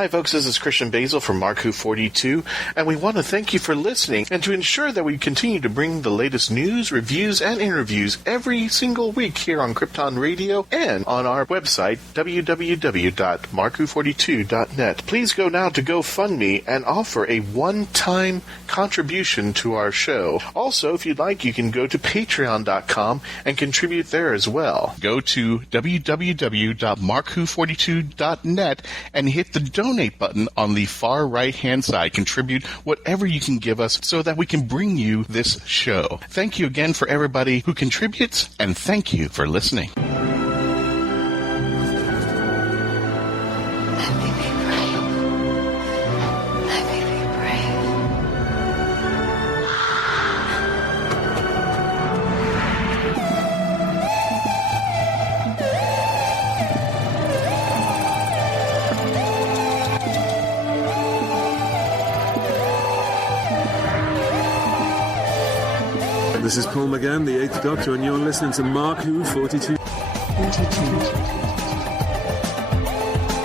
Hi folks, this is Christian Basel from Mark-Who42, and we want to thank you for listening, and to ensure that we continue to bring the latest news, reviews, and interviews every single week here on Krypton Radio and on our website, www.mark-who42.net. Please go now to GoFundMe and offer a one-time contribution to our show. Also, if you'd like, you can go to patreon.com and contribute there as well. Go to www.mark-who42.net and hit the donate button on the far right-hand side. Contribute whatever you can give us so that we can bring you this show. Thank you again for everybody who contributes, and thank you for listening. This is Paul McGann, the 8th Doctor, and you're listening to Mark-Who42.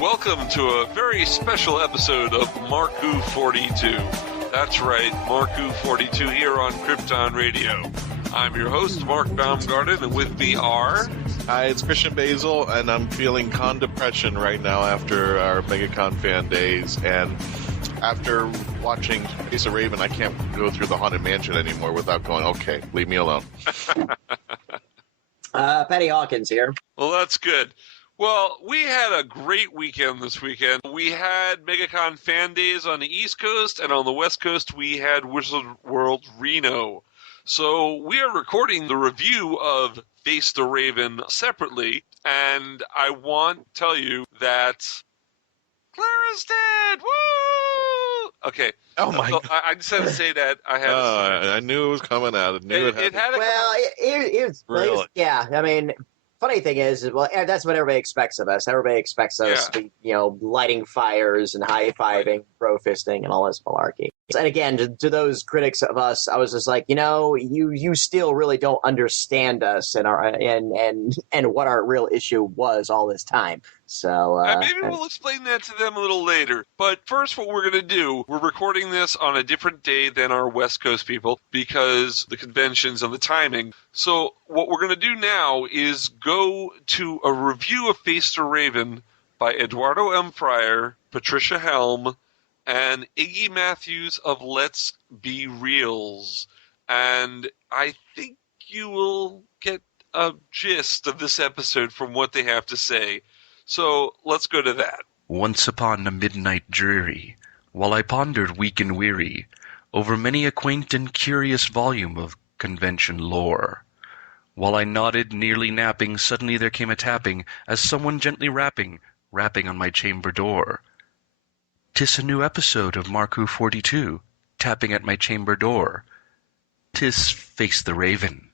Welcome to a very special episode of Mark-Who42. That's right, Mark-Who42 here on Krypton Radio. I'm your host, Mark-Baumgarten, and with me are... Hi, it's Christian Basel, and I'm feeling con depression right now after our MegaCon Fan Days, and after watching Face of Raven, I can't go through the Haunted Mansion anymore without going, okay, leave me alone. Patty-hawkins here. Well, that's good. Well, we had a great weekend this weekend. We had MegaCon Fan Days on the East Coast, and on the West Coast, we had Wizard World Reno. So we are recording the review of Face the Raven separately, and I want to tell you that Clara's dead! Woo! Okay. Oh my God. I just had to say that. I knew it was coming out. It had to come out. It was Really? yeah. I mean, funny thing is, well, that's what everybody expects of us. Everybody expects us to be, lighting fires and high-fiving, bro-fisting, and all this malarkey. And again, to those critics of us, I was just like, you still really don't understand us and our and what our real issue was all this time. So maybe we'll explain that to them a little later. But first, what we're going to do, we're recording this on a different day than our West Coast people because the conventions and the timing. So what we're going to do now is go to a review of Face the Raven by Eduardo-m-Freyre, trish-helm, and Iggy Mathews of Let's Be Reelz. And I think you will get a gist of this episode from what they have to say. So let's go to that. Once upon a midnight dreary, while I pondered weak and weary over many a quaint and curious volume of convention lore, while I nodded, nearly napping, suddenly there came a tapping, as someone gently rapping on my chamber door. 'Tis a new episode of Mark-Who42, tapping at my chamber door. 'Tis Face the Raven,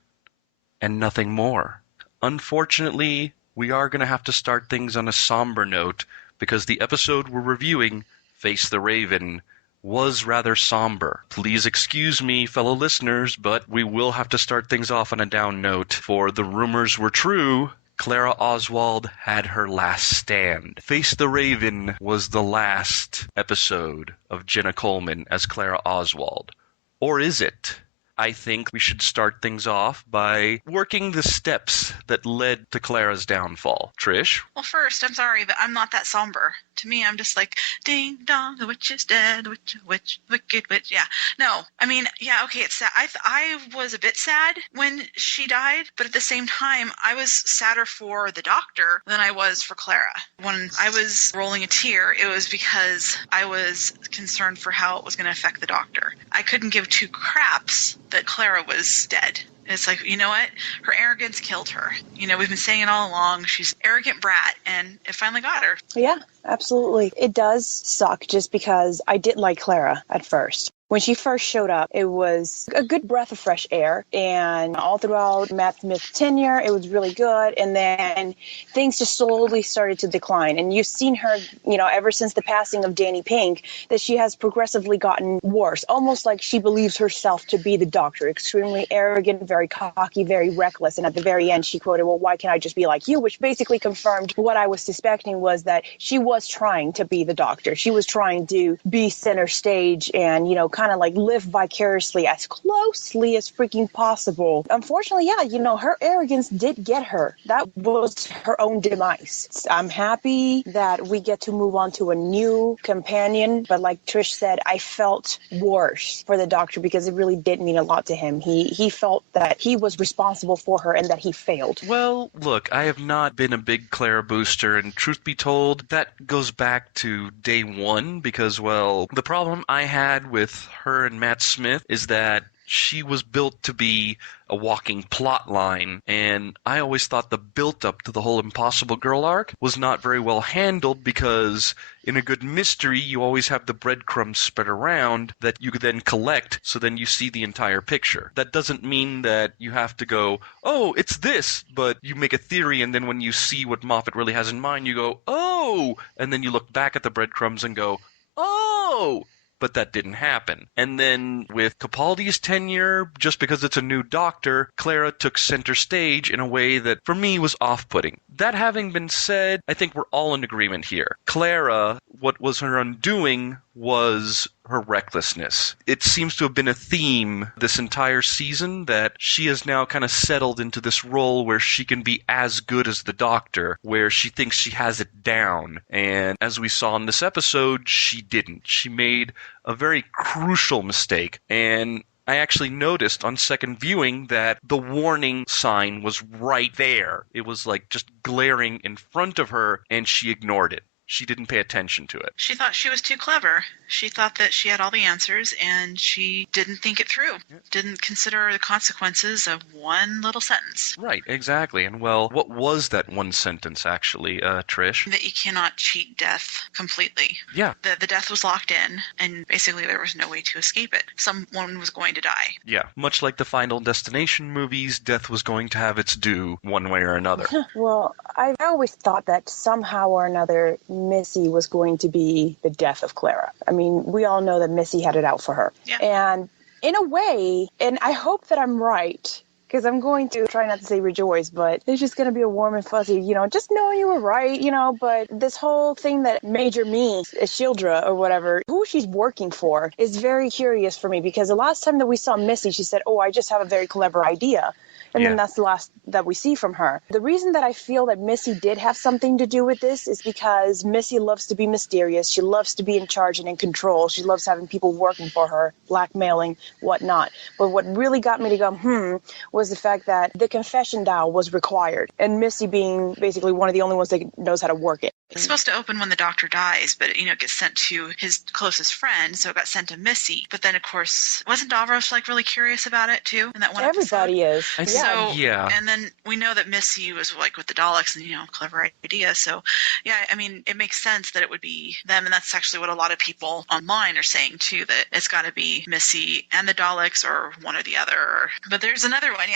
and nothing more. Unfortunately, we are going to have to start things on a somber note, because the episode we're reviewing, Face the Raven, was rather somber. Please excuse me, fellow listeners, but we will have to start things off on a down note, for the rumors were true. Clara Oswald had her last stand. Face the Raven was the last episode of Jenna Coleman as Clara Oswald. Or is it? I think we should start things off by working the steps that led to Clara's downfall. Trish? Well, first, I'm sorry, but I'm not that somber. To me, I'm just like, ding dong, the witch is dead, witch, wicked witch. Yeah. No, I mean, yeah, okay, it's sad. I was a bit sad when she died, but at the same time, I was sadder for the doctor than I was for Clara. When I was rolling a tear, it was because I was concerned for how it was going to affect the doctor. I couldn't give two craps that Clara was dead. It's like, you know what? Her arrogance killed her. We've been saying it all along. She's an arrogant brat, and it finally got her. Yeah, absolutely. It does suck just because I did like Clara at first. When she first showed up, it was a good breath of fresh air, and all throughout Matt Smith's tenure, it was really good, and then things just slowly started to decline, and you've seen her, ever since the passing of Danny Pink, that she has progressively gotten worse, almost like she believes herself to be the doctor, extremely arrogant, very cocky, very reckless, and at the very end, she quoted, well, why can't I just be like you, which basically confirmed what I was suspecting was that she was trying to be the Doctor. She was trying to be center stage and, you know, kind of like live vicariously as closely as freaking possible. Unfortunately, yeah, you know, her arrogance did get her. That was her own demise. I'm happy that we get to move on to a new companion, but like Trish said, I felt worse for the Doctor because it really did mean a lot to him. He felt that he was responsible for her and that he failed. Well, look, I have not been a big Clara booster, and truth be told, that goes back to day one because, well, the problem I had with her and Matt Smith is that she was built to be a walking plot line, and I always thought the built-up to the whole Impossible Girl arc was not very well handled because in a good mystery, you always have the breadcrumbs spread around that you could then collect, so then you see the entire picture. That doesn't mean that you have to go, oh, it's this, but you make a theory, and then when you see what Moffat really has in mind, you go, oh, and then you look back at the breadcrumbs and go, oh, but that didn't happen. And then with Capaldi's tenure, just because it's a new Doctor, Clara took center stage in a way that, for me, was off-putting. That having been said, I think we're all in agreement here. Clara, what was her undoing was her recklessness. It seems to have been a theme this entire season that she has now kind of settled into this role where she can be as good as the Doctor, where she thinks she has it down. And as we saw in this episode, she didn't. She made a very crucial mistake, and I actually noticed on second viewing that the warning sign was right there. It was like just glaring in front of her, and she ignored it. She didn't pay attention to it. She thought she was too clever. She thought that she had all the answers, and she didn't think it through. Didn't consider the consequences of one little sentence. Right, exactly. And well, what was that one sentence, actually, Trish? That you cannot cheat death completely. Yeah. The death was locked in, and basically there was no way to escape it. Someone was going to die. Yeah. Much like the Final Destination movies, death was going to have its due one way or another. Well, I always thought that somehow or another Missy was going to be the death of Clara. I mean, we all know that Missy had it out for her. Yeah. And in a way, and I hope that I'm right, because I'm going to try not to say rejoice, but it's just going to be a warm and fuzzy, you know, just knowing you were right, you know, but this whole thing that Major Me, Shildra or whatever, who she's working for is very curious for me because the last time that we saw Missy, she said, oh, I just have a very clever idea. And then that's the last that we see from her. The reason that I feel that Missy did have something to do with this is because Missy loves to be mysterious. She loves to be in charge and in control. She loves having people working for her, blackmailing, whatnot. But what really got me to go, was the fact that the confession dial was required. And Missy being basically one of the only ones that knows how to work it. It's supposed to open when the Doctor dies, but, you know, it gets sent to his closest friend, so it got sent to Missy. But then, of course, wasn't Davros, like, really curious about it, too, in that one Everybody episode? is. So, yeah. And then we know that Missy was, like, with the Daleks, and, you know, clever idea. So, yeah, I mean, it makes sense that it would be them, and that's actually what a lot of people online are saying, too, that it's got to be Missy and the Daleks, or one or the other. But there's another one,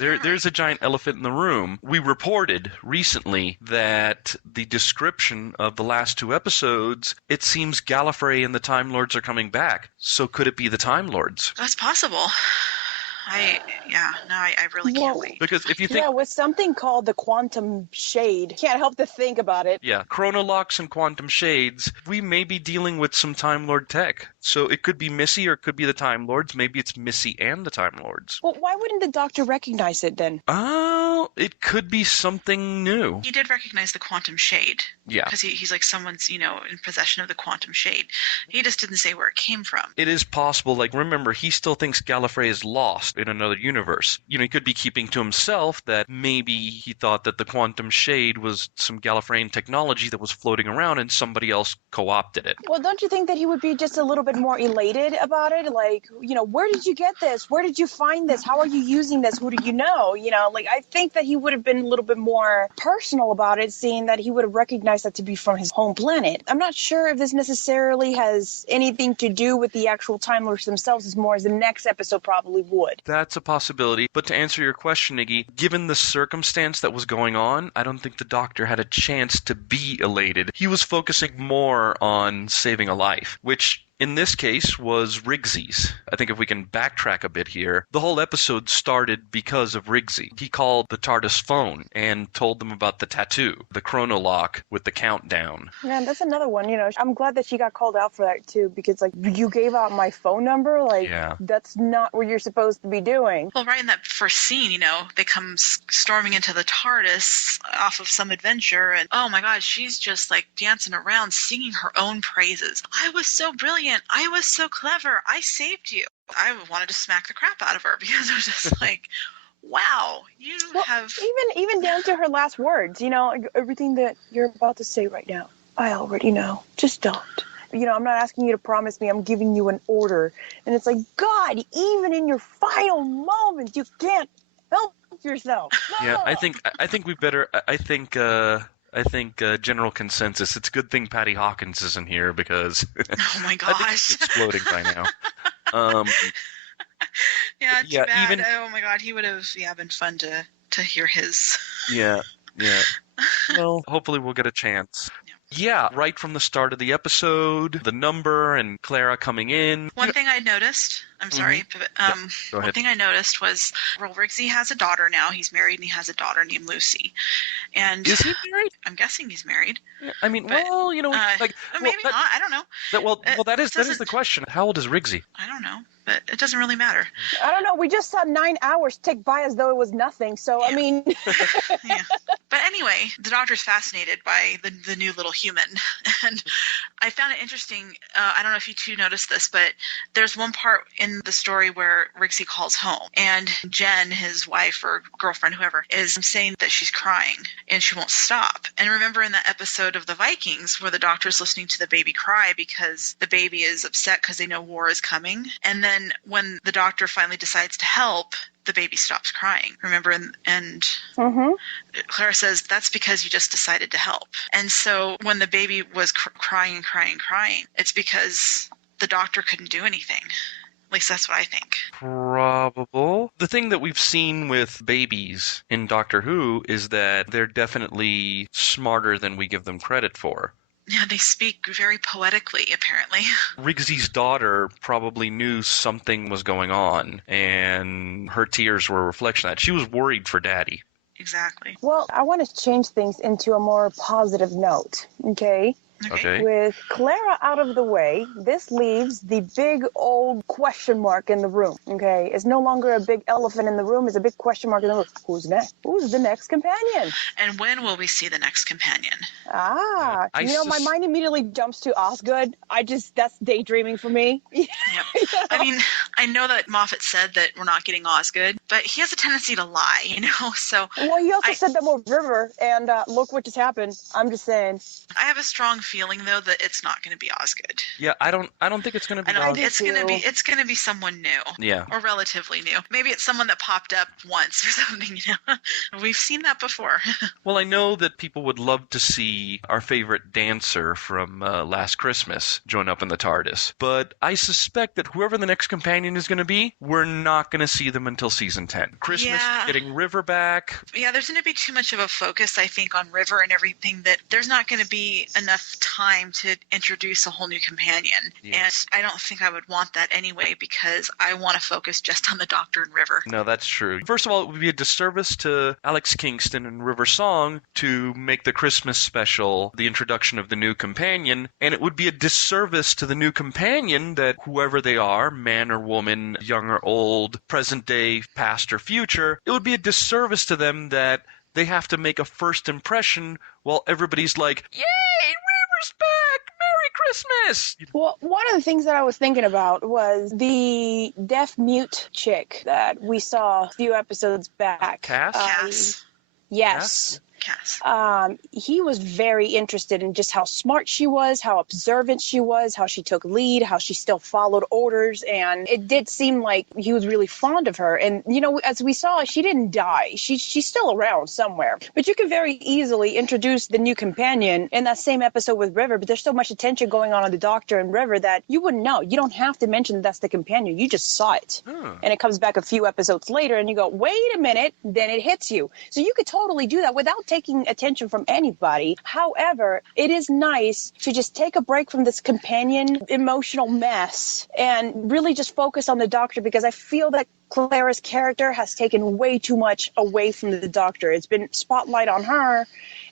There's a giant elephant in the room. We reported recently that the description of the last two episodes, it seems Gallifrey and the Time Lords are coming back. So could it be the Time Lords? That's possible. I really can't wait. Because if you think... Yeah, with something called the quantum shade. Can't help to think about it. Yeah, chronolocks and quantum shades, we may be dealing with some Time Lord tech. So it could be Missy or it could be the Time Lords. Maybe it's Missy and the Time Lords. Well, why wouldn't the Doctor recognize it then? Oh, it could be something new. He did recognize the quantum shade. Yeah. Because he's like someone's, you know, in possession of the quantum shade. He just didn't say where it came from. It is possible, like, remember, he still thinks Gallifrey is lost in another universe. You know, he could be keeping to himself that maybe he thought that the quantum shade was some Gallifreyan technology that was floating around and somebody else co-opted it. Well, don't you think that he would be just a little bit more elated about it? Like, you know, where did you get this? Where did you find this? How are you using this? Who do you know? You know, like, I think that he would have been a little bit more personal about it, seeing that he would have recognized that to be from his home planet. I'm not sure if this necessarily has anything to do with the actual Time Lords themselves as more as the next episode probably would. That's a possibility. But to answer your question, Iggy, given the circumstance that was going on, I don't think the Doctor had a chance to be elated. He was focusing more on saving a life, which in this case was Riggsy's. I think if we can backtrack a bit here, the whole episode started because of Riggsy. He called the TARDIS phone and told them about the tattoo, the chronolock with the countdown. Man, that's another one, I'm glad that she got called out for that too, because you gave out my phone number, that's not what you're supposed to be doing. Well, right in that first scene, they come storming into the TARDIS off of some adventure, and oh my God, she's just dancing around singing her own praises. I was so brilliant. I was so clever. I saved you. I wanted to smack the crap out of her because I was just wow, have... Even down to her last words, everything that you're about to say right now, I already know. Just don't. I'm not asking you to promise me. I'm giving you an order. And it's God, even in your final moments, you can't help yourself. Yeah, I think we better... I think general consensus. It's a good thing Patty-Hawkins isn't here because oh my gosh, I think it's exploding by now. Yeah, too bad. Oh my God, he would have been fun to hear his. Yeah. Well, hopefully we'll get a chance. Yeah, right from the start of the episode, the number and Clara coming in. One thing I noticed, I'm sorry, but Go ahead. one thing I noticed was, Riggsy has a daughter now. He's married and he has a daughter named Lucy. And is he married? I'm guessing he's married. Yeah, I mean, maybe not. I don't know. That is the question. How old is Riggsy? I don't know, but it doesn't really matter. I don't know. We just saw 9 hours tick by as though it was nothing. So yeah. I mean, yeah. But anyway, the doctor's fascinated by the new little human, and I found it interesting. I don't know if you two noticed this, but there's one part in the story where Riggsy calls home, and Jen, his wife or girlfriend, whoever, is saying that she's crying and she won't stop. And remember in that episode of the Vikings where the doctor's listening to the baby cry because the baby is upset because they know war is coming, and then when the doctor finally decides to help, the baby stops crying. Remember? And Clara says, that's because you just decided to help. And so when the baby was crying, it's because the doctor couldn't do anything. At least that's what I think. Probable. The thing that we've seen with babies in Doctor Who is that they're definitely smarter than we give them credit for. Yeah, they speak very poetically, apparently. Riggsy's daughter probably knew something was going on, and her tears were a reflection of that. She was worried for Daddy. Exactly. Well, I want to change things into a more positive note, okay? Okay. With Clara out of the way, this leaves the big old question mark in the room, okay? It's no longer a big elephant in the room, it's a big question mark in the room. Who's next? Who's the next companion? And when will we see the next companion? My mind immediately jumps to Osgood. That's daydreaming for me. Yep. I mean, I know that Moffat said that we're not getting Osgood, but he has a tendency to lie, so... Well, he also said that more River, and look what just happened. I'm just saying. I have a strong feeling though that it's not going to be Osgood. Yeah, I don't think it's going to be Osgood. It's going to be someone new. Yeah. Or relatively new. Maybe it's someone that popped up once or something, We've seen that before. Well, I know that people would love to see our favorite dancer from Last Christmas join up in the TARDIS, but I suspect that whoever the next companion is going to be, we're not going to see them until season 10. Christmas, getting River back. Yeah, there's going to be too much of a focus, I think, on River and everything that there's not going to be enough time to introduce a whole new companion. Yes. And I don't think I would want that anyway because I want to focus just on the Doctor and River. No, that's true. First of all, it would be a disservice to Alex Kingston and River Song to make the Christmas special the introduction of the new companion, and it would be a disservice to the new companion that whoever they are, man or woman, young or old, present day, past or future, it would be a disservice to them that they have to make a first impression while everybody's like, yay, River's back! Merry Christmas! Well, one of the things that I was thinking about was the deaf-mute chick that we saw a few episodes back. Cass? Yes. Cass. He was very interested in just how smart she was, how observant she was, how she took lead, how she still followed orders, and it did seem like he was really fond of her. And, as we saw, she didn't die. She's still around somewhere. But you can very easily introduce the new companion in that same episode with River, but there's so much attention going on the Doctor and River that you wouldn't know. You don't have to mention that that's the companion. You just saw it. And it comes back a few episodes later, and you go, wait a minute, then it hits you. So you could totally do that without taking attention from anybody. However, it is nice to just take a break from this companion emotional mess and really just focus on the doctor, because I feel that Clara's character has taken way too much away from the doctor. It's been spotlight on her,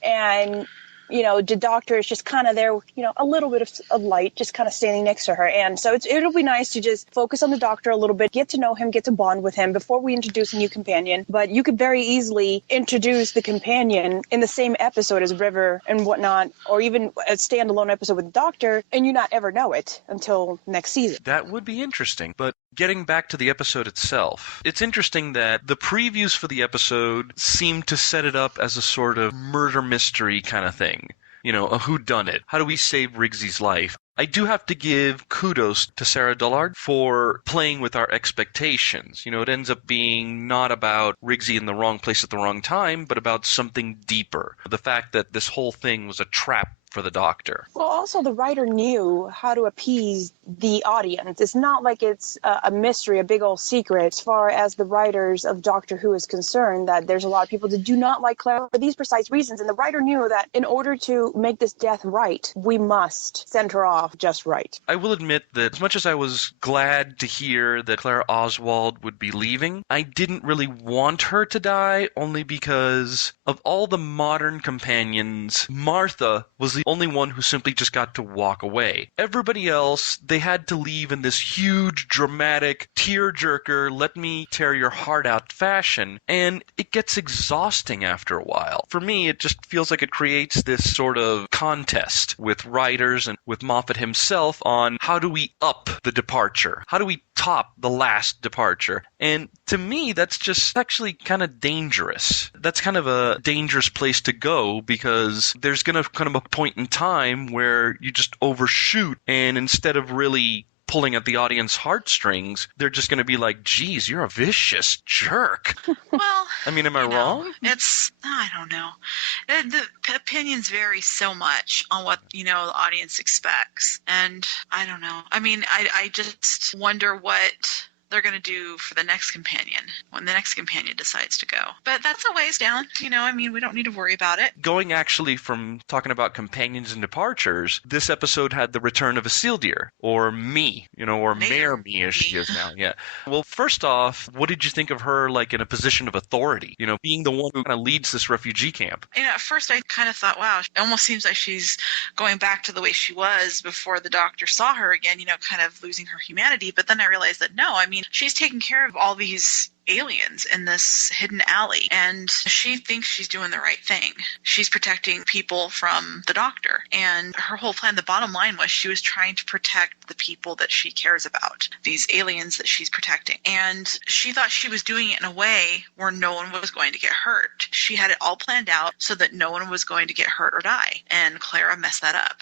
and the doctor is just kind of there, a little bit of light, just kind of standing next to her. And so it'll be nice to just focus on the doctor a little bit, get to know him, get to bond with him before we introduce a new companion. But you could very easily introduce the companion in the same episode as River and whatnot, or even a standalone episode with the doctor, and you not ever know it until next season. That would be interesting. But getting back to the episode itself, it's interesting that the previews for the episode seem to set it up as a sort of murder mystery kind of thing. A whodunit. How do we save Riggsy's life? I do have to give kudos to Sarah Dullard for playing with our expectations. It ends up being not about Riggsy in the wrong place at the wrong time, but about something deeper. The fact that this whole thing was a trap for the doctor. Well, also the writer knew how to appease the audience. It's not like it's a mystery, a big old secret, as far as the writers of Doctor Who is concerned, that there's a lot of people that do not like Clara for these precise reasons. And the writer knew that in order to make this death right, we must send her off just right. I will admit that as much as I was glad to hear that Clara Oswald would be leaving, I didn't really want her to die, only because of all the modern companions, Martha was the only one who simply just got to walk away. Everybody else, they had to leave in this huge, dramatic, tear-jerker, let me tear your heart out fashion, and it gets exhausting after a while. For me, it just feels like it creates this sort of contest with writers and with Moffat himself on how do we up the departure? How do we top the last departure? And to me, that's just actually kind of dangerous. That's kind of a dangerous place to go, because there's going to kind of a point in time where you just overshoot, and instead of really pulling at the audience heartstrings, they're just going to be like, geez, you're a vicious jerk. Well, I mean, am I wrong? I don't know. The opinions vary so much on what, the audience expects. And I don't know. I mean, I just wonder what they're going to do for the next companion when the next companion decides to go. But that's a ways down. We don't need to worry about it. Going actually from talking about companions and departures, this episode had the return of Isildur, or Me, or Mayor Me as she is now. Yeah. Well, first off, what did you think of her like in a position of authority? Being the one who kind of leads this refugee camp. At first I kind of thought, wow, it almost seems like she's going back to the way she was before the doctor saw her again, kind of losing her humanity. But then I realized that no, she's taking care of all these aliens in this hidden alley, and she thinks she's doing the right thing. She's protecting people from the doctor, and her whole plan, the bottom line was she was trying to protect the people that she cares about, these aliens that she's protecting. And she thought she was doing it in a way where no one was going to get hurt. She had it all planned out so that no one was going to get hurt or die, and Clara messed that up.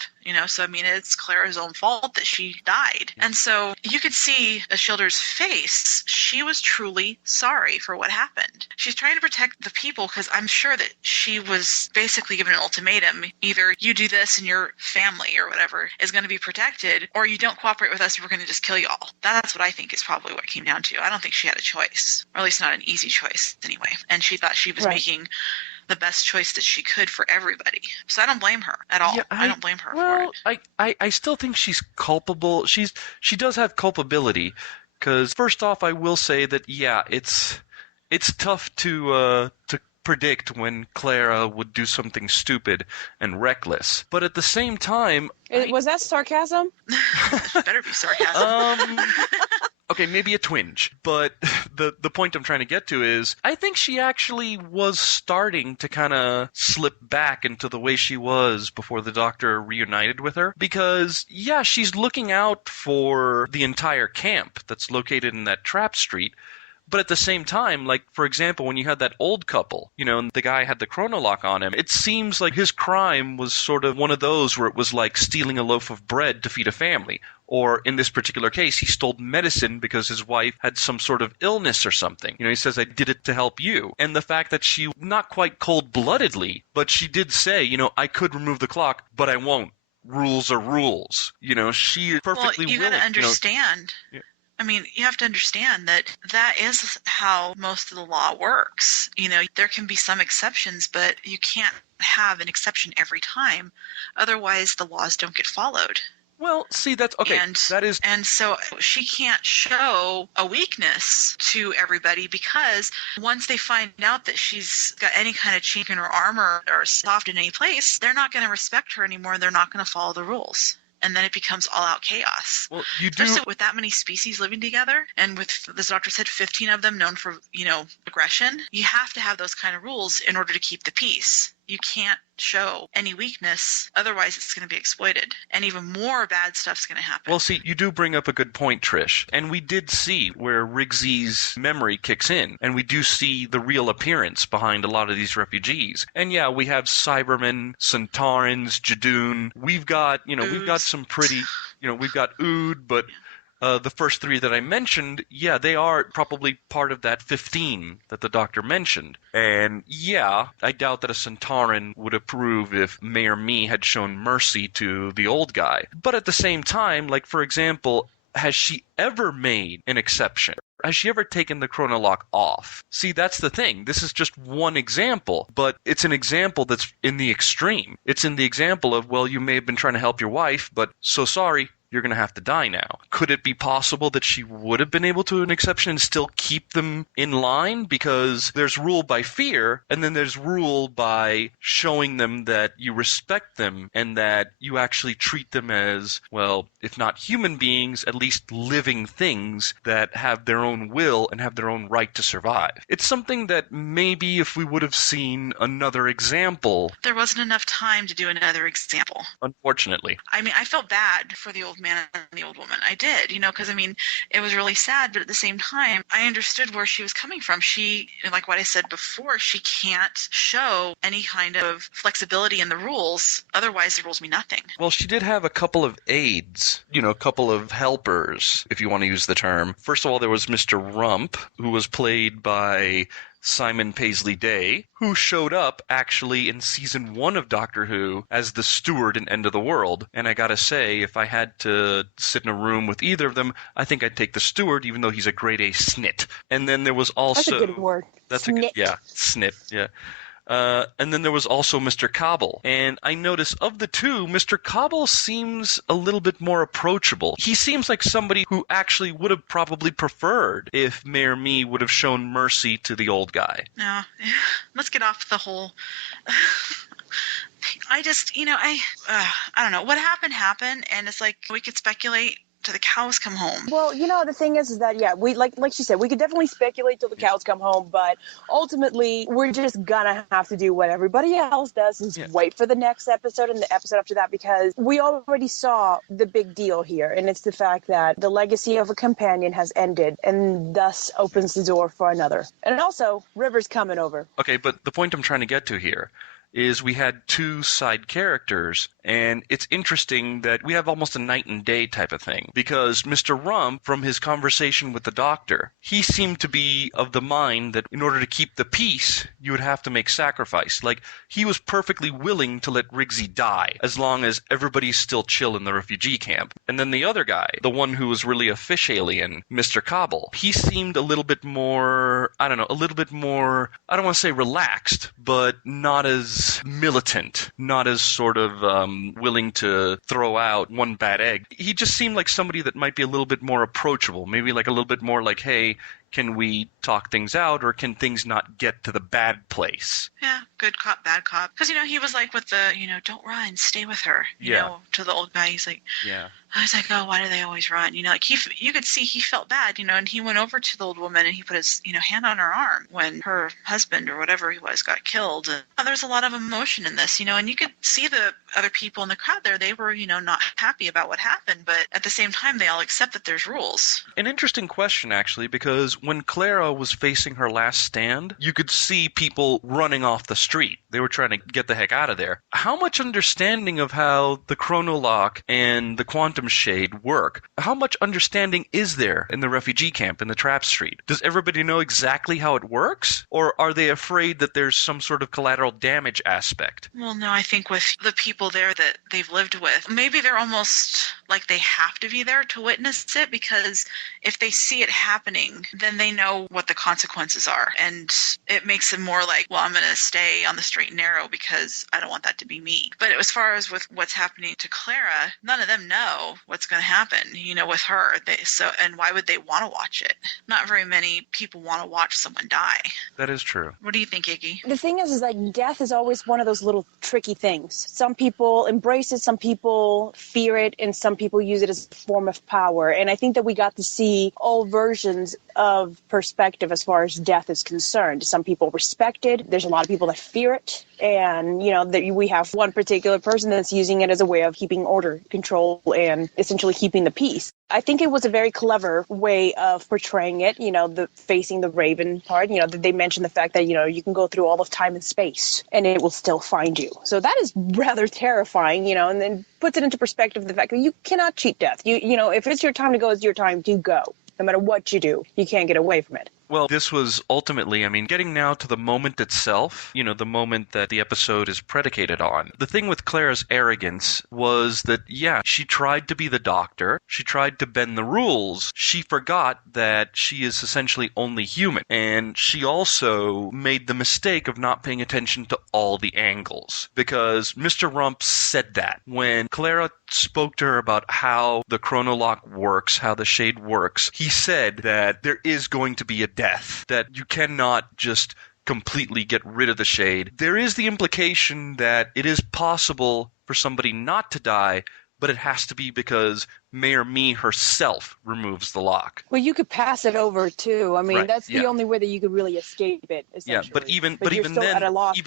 So it's Clara's own fault that she died. And so you could see Ishildar's face. She was truly sorry for what happened. She's trying to protect the people, because I'm sure that she was basically given an ultimatum. Either you do this and your family or whatever is going to be protected, or you don't cooperate with us and we're going to just kill you all. That's what I think is probably what it came down to. I don't think she had a choice, or at least not an easy choice anyway. And she thought she was making the best choice that she could for everybody. So I don't blame her at all. Yeah, I don't blame her for it. I still think she's culpable. She does have culpability, because first off, I will say that it's tough to predict when Clara would do something stupid and reckless. But at the same time, was that sarcasm? It better be sarcasm. Okay, maybe a twinge, but the point I'm trying to get to is I think she actually was starting to kind of slip back into the way she was before the doctor reunited with her, because, yeah, she's looking out for the entire camp that's located in that trap street. But at the same time, like, for example, when you had that old couple, and the guy had the chronolock on him, it seems like his crime was sort of one of those where it was like stealing a loaf of bread to feed a family. Or in this particular case, he stole medicine because his wife had some sort of illness or something. He says, I did it to help you. And the fact that she, not quite cold-bloodedly, but she did say, I could remove the clock, but I won't. Rules are rules. She perfectly willing. You got to understand. I mean, you have to understand that is how most of the law works. There can be some exceptions, but you can't have an exception every time. Otherwise, the laws don't get followed. Well, see, that's okay. And so she can't show a weakness to everybody, because once they find out that she's got any kind of chink in her armor or soft in any place, they're not going to respect her anymore. They're not going to follow the rules. And then it becomes all-out chaos. Well, especially with that many species living together, and with, as the doctor said, 15 of them known for, aggression. You have to have those kind of rules in order to keep the peace. You can't show any weakness, otherwise it's going to be exploited, and even more bad stuff's going to happen. Well, see, you do bring up a good point, Trish, and we did see where Riggsy's memory kicks in, and we do see the real appearance behind a lot of these refugees. And yeah, we have Cybermen, Centaurans, Jadoon. We've got, we've got some pretty, we've got Ood, but the first three that I mentioned, yeah, they are probably part of that 15 that the doctor mentioned. And yeah, I doubt that a Centauran would approve if Mayor Me had shown mercy to the old guy. But at the same time, like, for example, has she ever made an exception? Has she ever taken the chronolock off? See, that's the thing. This is just one example, but it's an example that's in the extreme. It's in the example of, well, you may have been trying to help your wife, but so sorry, you're going to have to die now. Could it be possible that she would have been able to an exception and still keep them in line? Because there's rule by fear, and then there's rule by showing them that you respect them and that you actually treat them as, well, if not human beings, at least living things that have their own will and have their own right to survive. It's something that maybe if we would have seen another example... There wasn't enough time to do another example. Unfortunately. I mean, I felt bad for the old man and the old woman. I did, because it was really sad, but at the same time, I understood where she was coming from. She, like what I said before, she can't show any kind of flexibility in the rules. Otherwise, the rules mean nothing. Well, she did have a couple of aides, a couple of helpers, if you want to use the term. First of all, there was Mr. Rump, who was played by Simon Paisley Day, who showed up actually in season 1 of Doctor Who as the steward in End of the World. And I gotta say, if I had to sit in a room with either of them, I think I'd take the steward, even though he's a grade A snit. And then there was also... That's a good word. That's snit. Snit, yeah. And then there was also Mr. Cobble. And I notice of the two, Mr. Cobble seems a little bit more approachable. He seems like somebody who actually would have probably preferred if Mayor Me would have shown mercy to the old guy. No, let's get off the whole... I just, I don't know. What happened, and it's like we could speculate till the cows come home. Well, the thing is that, yeah, we like she said, we could definitely speculate till the cows come home, but ultimately we're just gonna have to do what everybody else does, is wait for the next episode and the episode after that, because we already saw the big deal here, and it's the fact that the legacy of a companion has ended, and thus opens the door for another. And also, River's coming over. Okay, but the point I'm trying to get to here is we had two side characters, and it's interesting that we have almost a night and day type of thing, because Mr. Rump, from his conversation with the doctor, he seemed to be of the mind that in order to keep the peace, you would have to make sacrifice. Like, he was perfectly willing to let Riggsy die, as long as everybody's still chill in the refugee camp. And then the other guy, the one who was really a fish alien, Mr. Cobble, he seemed a little bit more, I don't want to say relaxed, but not as militant, not as sort of willing to throw out one bad egg. He just seemed like somebody that might be a little bit more approachable, maybe like a little bit more like, hey, can we talk things out, or can things not get to the bad place? Yeah, good cop, bad cop. Because, he was like with the, don't run, stay with her, you know, to the old guy. He's like, I was like, oh, why do they always run? Like you could see he felt bad, and he went over to the old woman and he put his, hand on her arm when her husband or whatever he was got killed. And there's a lot of emotion in this, and you could see the other people in the crowd there. They were, not happy about what happened, but at the same time, they all accept that there's rules. An interesting question, actually, because when Clara was facing her last stand, you could see people running off the street. They were trying to get the heck out of there. How much understanding of how the chronolock and the quantum shade work? How much understanding is there in the refugee camp in the Trap Street? Does everybody know exactly how it works? Or are they afraid that there's some sort of collateral damage aspect? Well, no, I think with the people people there that they've lived with. Maybe they're almost like they have to be there to witness it, because if they see it happening, then they know what the consequences are. And it makes them more like, well, I'm going to stay on the straight and narrow because I don't want that to be me. But as far as with what's happening to Clara, none of them know what's going to happen, with her. And why would they want to watch it? Not very many people want to watch someone die. That is true. What do you think, Iggy? The thing is like death is always one of those little tricky things. Some people embrace it, some people fear it, and some people use it as a form of power. And I think that we got to see all versions of perspective as far as death is concerned. Some people respect it. There's a lot of people that fear it. And, that we have one particular person that's using it as a way of keeping order, control, and essentially keeping the peace. I think it was a very clever way of portraying it, the facing the raven part, they mentioned the fact that, you can go through all of time and space and it will still find you. So that is rather terrifying, and then puts it into perspective the fact that you cannot cheat death. If it's your time to go, it's your time to go. No matter what you do, you can't get away from it. Well, this was ultimately, getting now to the moment itself, the moment that the episode is predicated on. The thing with Clara's arrogance was that, she tried to be the doctor. She tried to bend the rules. She forgot that she is essentially only human. And she also made the mistake of not paying attention to all the angles. Because Mr. Rump said that. When Clara spoke to her about how the chronolock works, how the shade works, he said that there is going to be a death, that you cannot just completely get rid of the shade. There is the implication that it is possible for somebody not to die, but it has to be because Mayor Me herself removes the lock. Well, you could pass it over too. Right, that's the only way that you could really escape it. Yeah, but even then, at a loss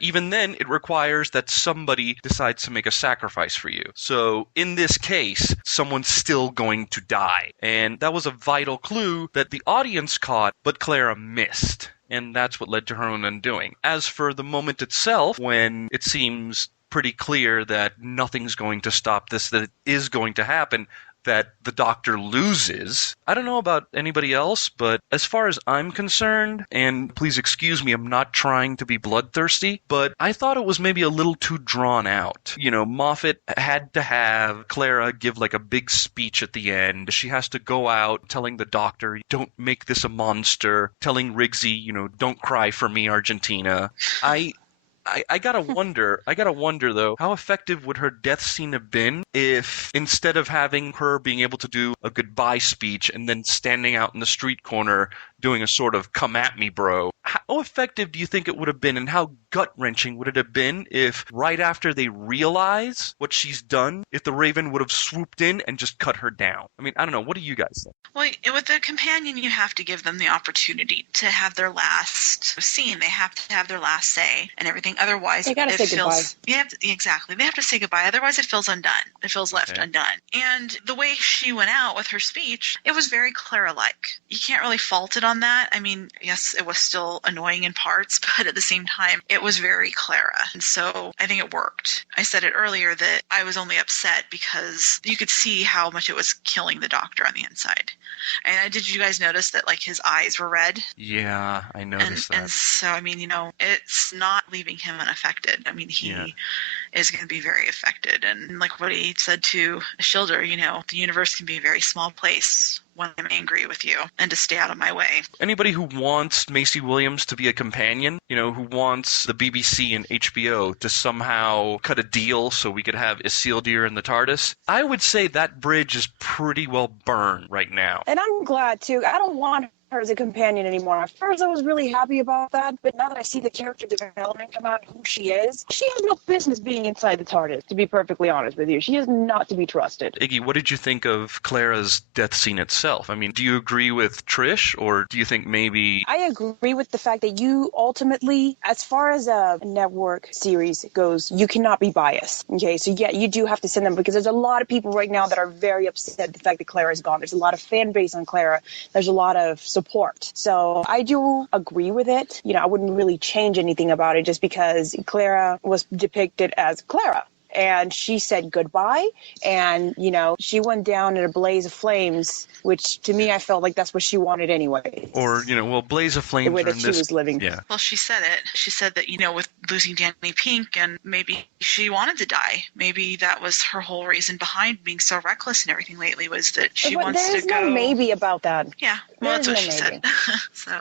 even then, it requires that somebody decides to make a sacrifice for you. So in this case, someone's still going to die, and that was a vital clue that the audience caught, but Clara missed. And that's what led to her own undoing. As for the moment itself, when it seems pretty clear that nothing's going to stop this, that it is going to happen, that the doctor loses. I don't know about anybody else, but as far as I'm concerned, and please excuse me, I'm not trying to be bloodthirsty, but I thought it was maybe a little too drawn out. Moffat had to have Clara give like a big speech at the end. She has to go out telling the doctor, don't make this a monster, telling Riggsy, don't cry for me, Argentina. I gotta wonder though, how effective would her death scene have been if instead of having her being able to do a goodbye speech and then standing out in the street corner doing a sort of come at me bro, how effective do you think it would have been, and how gut-wrenching would it have been if right after they realize what she's done, if the Raven would have swooped in and just cut her down? I don't know. What do you guys think? Well, with the companion, you have to give them the opportunity to have their last scene. They have to have their last say and everything. Otherwise, they gotta say goodbye. Exactly. They have to say goodbye. Otherwise, it feels undone. It feels left undone. And the way she went out with her speech, it was very Clara-like. You can't really fault it on that. Yes, it was still annoying in parts, but at the same time, it was very Clara. And so I think it worked. I said it earlier that I was only upset because you could see how much it was killing the doctor on the inside. And did you guys notice that his eyes were red? Yeah, I noticed that. And so, it's not leaving him unaffected. He is going to be very affected. And like what he said to Schilder, the universe can be a very small place when I'm angry with you, and to stay out of my way. Anybody who wants Maise-Williams to be a companion, who wants the BBC and HBO to somehow cut a deal so we could have Isildur in the TARDIS, I would say that bridge is pretty well burned right now. And I'm glad too. I don't want her as a companion anymore. At first I was really happy about that, but now that I see the character development come out, who she has no business being inside the TARDIS, to be perfectly honest with you. She is not to be trusted. Iggy, what did you think of Clara's death scene itself? Do you agree with Trish, or do you think maybe... I agree with the fact that you ultimately, as far as a network series goes, you cannot be biased. Okay, so yeah, you do have to send them, because there's a lot of people right now that are very upset at the fact that Clara is gone. There's a lot of fan base on Clara. There's a lot of support. So I do agree with it. I wouldn't really change anything about it just because Clara was depicted as Clara. and she said goodbye, and, you know, she went down in a blaze of flames, which to me, I felt like that's what she wanted anyway. Or, you know, well, blaze of flames the way are that in she this... was living. Yeah. Well, she said it. She said that, you know, with losing Danny Pink, and maybe she wanted to die. Maybe that was her whole reason behind being so reckless and everything lately, was that she wants to go... There's no maybe about that. Yeah, well, that's what she maybe. said. So,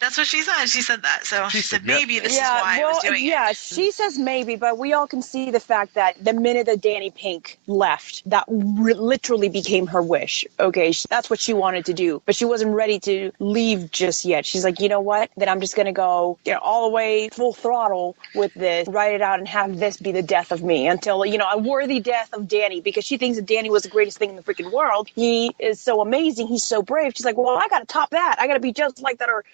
that's what she said. She said that. So she said maybe this is why I was doing it. Yeah, she says maybe, but we all can see the fact that the minute that Danny Pink left, that literally became her wish. Okay, that's what she wanted to do, but she wasn't ready to leave just yet. She's like, you know what? Then I'm just going to go all the way full throttle with this, write it out, and have this be the death of me until, you know, a worthy death of Danny, because she thinks that Danny was the greatest thing in the freaking world. He is so amazing. He's so brave. She's like, well, I got to top that. I got to be just like that or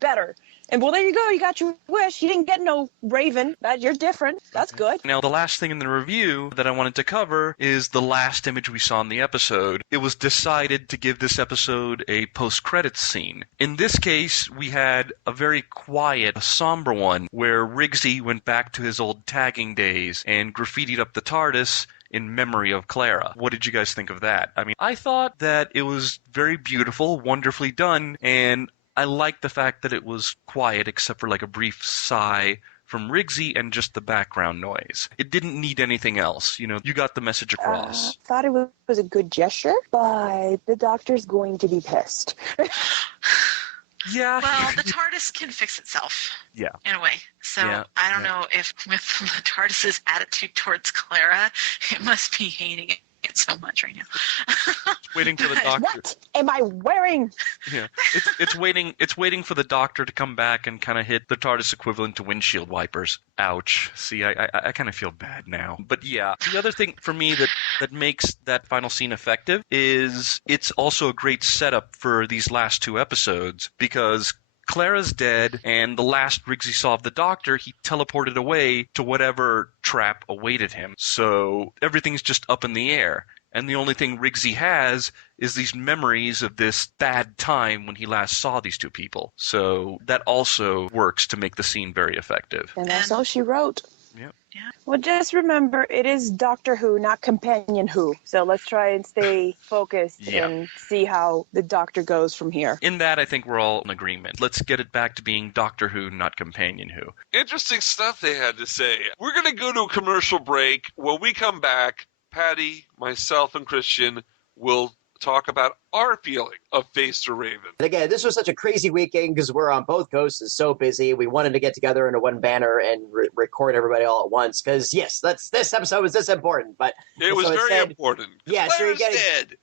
better. And well, there you go. You got your wish. You didn't get no Raven. You're different. That's good. Now, the last thing in the review that I wanted to cover is the last image we saw in the episode. It was decided to give this episode a post-credits scene. In this case, we had a very quiet, somber one where Riggsy went back to his old tagging days and graffitied up the TARDIS in memory of Clara. What did you guys think of that? I mean, I thought that it was very beautiful, wonderfully done, and I liked the fact that it was quiet except for like a brief sigh from Riggsy and just the background noise. It didn't need anything else. You know, you got the message across. Thought it was a good gesture, but the Doctor's going to be pissed. Yeah. Well, the TARDIS can fix itself. Yeah. In a way. So I don't know if with the TARDIS's attitude towards Clara, it must be hating it so much right now. Waiting for the Doctor. What am I wearing? Yeah, it's waiting. It's waiting for the Doctor to come back and kind of hit the TARDIS equivalent to windshield wipers. Ouch. See, I kind of feel bad now. But yeah, the other thing for me that makes that final scene effective is it's also a great setup for these last two episodes, because Clara's dead, and the last Riggsy saw of the Doctor, he teleported away to whatever trap awaited him. So everything's just up in the air. And the only thing Riggsy has is these memories of this bad time when he last saw these two people. So that also works to make the scene very effective. And that's all she wrote. Yep. Yeah. Well, just remember, it is Doctor Who, not Companion Who. So let's try and stay focused and see how the Doctor goes from here. In that, I think we're all in agreement. Let's get it back to being Doctor Who, not Companion Who. Interesting stuff they had to say. We're going to go to a commercial break. When we come back, Patty, myself, and Christian will talk about our feeling of Face to Raven. And again, this was such a crazy weekend because we're on both coasts. It's so busy. We wanted to get together into one banner and record everybody all at once because, yes, this episode was this important. But it was very important. Yeah, so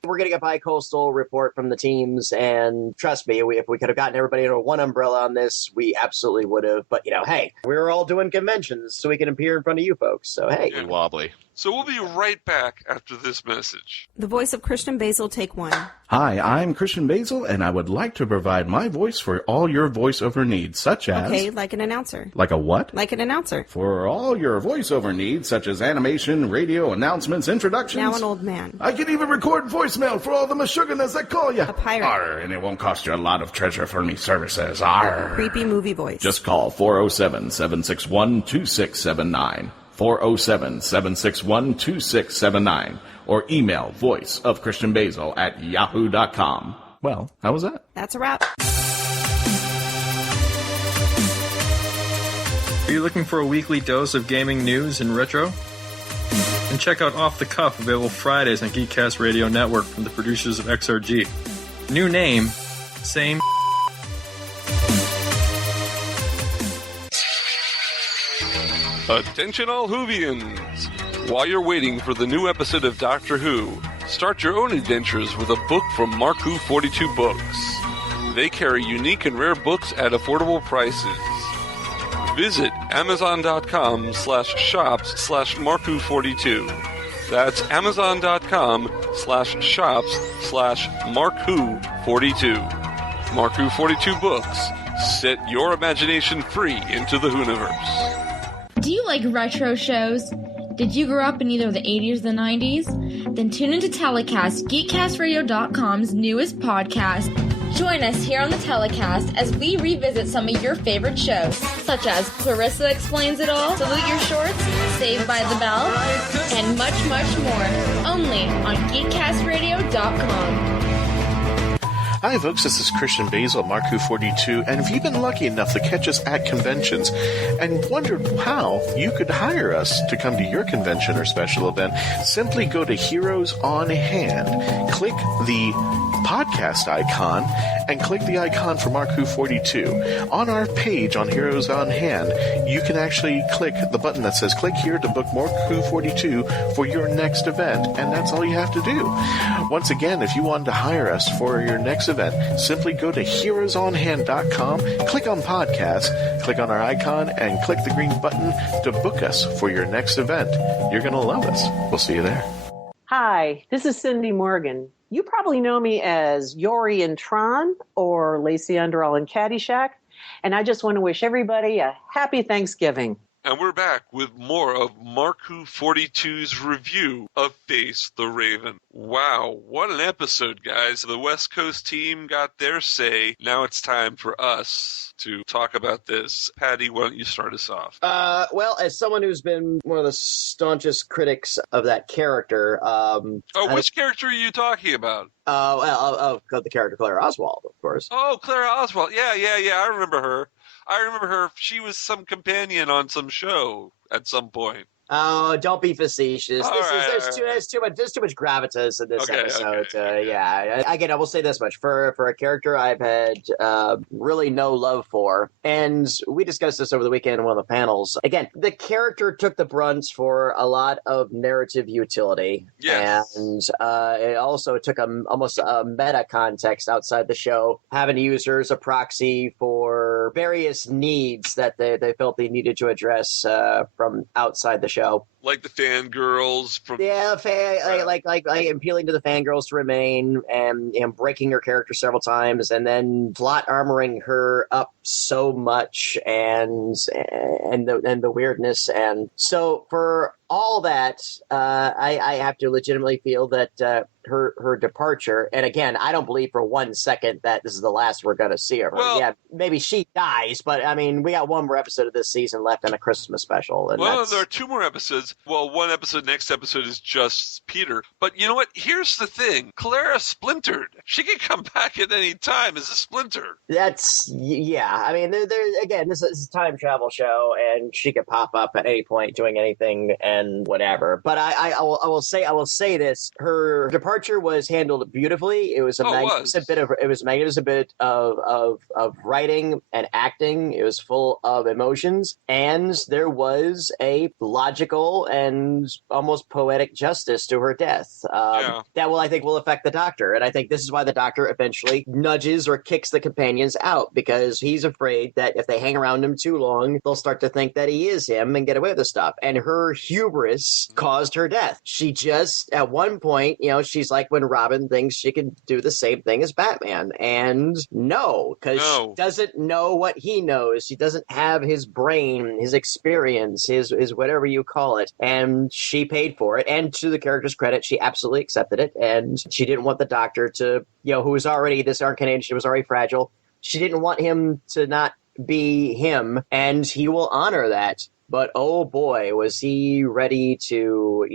we're getting a bi-coastal report from the teams, and trust me, if we could have gotten everybody under one umbrella on this, we absolutely would have. But, hey, we were all doing conventions so we can appear in front of you folks. So, hey. Yeah. Wobbly. So we'll be right back after this message. The voice of Christian Basel, take one. Hi, I'm Christian Basel, and I would like to provide my voice for all your voiceover needs, such as... Okay, like an announcer. Like a what? Like an announcer. For all your voiceover needs, such as animation, radio, announcements, introductions... Now an old man. I can even record voicemail for all the Meshuggahs that call you. A pirate. Arr, and it won't cost you a lot of treasure for me services. Arr. Creepy movie voice. Just call 407-761-2679. 407-761-2679, or email voiceofchristianbasel@yahoo.com. Well, how was that? That's a wrap. Are you looking for a weekly dose of gaming news and retro? Then check out Off the Cuff, available Fridays on Geekcast Radio Network from the producers of XRG. New name, same. Attention all Whovians! While you're waiting for the new episode of Doctor Who, start your own adventures with a book from Mark Who 42 Books. They carry unique and rare books at affordable prices. Visit amazon.com/shops/markwho42. That's amazon.com/shops/markwho42. Mark Who 42 Books. Set your imagination free into the Whoniverse. Do you like retro shows? Did you grow up in either the 80s or the 90s? Then tune into Telecast, GeekCastRadio.com's newest podcast, Join us here on the telecast as we revisit some of your favorite shows, such as Clarissa Explains It All, Salute Your Shorts, Saved by the Bell, and much, much more. Only on GeekCastRadio.com. Hi folks, this is Christian Basel, Marku42, and if you've been lucky enough to catch us at conventions and wondered how you could hire us to come to your convention or special event, simply go to Heroes on Hand, click the podcast icon, and click the icon for Marku42. On our page on Heroes on Hand, you can actually click the button that says click here to book Marku42 for your next event, and that's all you have to do. Once again, if you wanted to hire us for your next event, simply go to heroesonhand.com, click on podcast, click on our icon, and click the green button to book us for your next event. You're going to love us. We'll see you there. Hi, this is Cindy Morgan. You probably know me as Yori in Tron or Lacey Underall in Caddyshack, and I just want to wish everybody a happy Thanksgiving. And we're back with more of Marku42's review of Face the Raven. Wow, what an episode, guys. The West Coast team got their say. Now it's time for us to talk about this. Patty, why don't you start us off? Well, as someone who's been one of the staunchest critics of that character... which character are you talking about? The character Clara Oswald, of course. Oh, Clara Oswald. Yeah, I remember her. She was some companion on some show at some point. Oh, don't be facetious. There's too much gravitas in this episode. Okay. Again, I will say this much. For a character I've had really no love for, and we discussed this over the weekend in one of the panels. Again, the character took the brunt for a lot of narrative utility. Yes. And it also took almost a meta context outside the show, having to use her as a proxy for various needs that they felt they needed to address from outside the show. Like the fangirls from like appealing to the fangirls to remain and breaking her character several times and then plot armoring her up so much and the weirdness. And so for all that, I have to legitimately feel that her departure, and again, I don't believe for 1 second that this is the last we're going to see of her. Well, yeah, maybe she dies, but I mean, we got one more episode of this season left and a Christmas special. And there are 2 more episodes. Well, one episode, next episode is just Peter. But you know what? Here's the thing. Clara splintered. She can come back at any time as a splinter. I mean, this is a time travel show, and she could pop up at any point doing anything and whatever. But I will say this: her departure was handled beautifully. It was a magnificent bit of writing and acting. It was full of emotions, and there was a logical and almost poetic justice to her death. That I think will affect the Doctor, and I think this is why the Doctor eventually nudges or kicks the companions out, because he's afraid that if they hang around him too long, they'll start to think that he is him and get away with the stuff. And her hubris caused her death. She just, at one point, she's like when Robin thinks she can do the same thing as Batman. And no, because she doesn't know what he knows. She doesn't have his brain, his experience, his whatever you call it. And she paid for it. And to the character's credit, she absolutely accepted it. And she didn't want the Doctor to, who was already this incarnation, she was already fragile. She didn't want him to not be him, and he will honor that. But oh boy, was he ready to,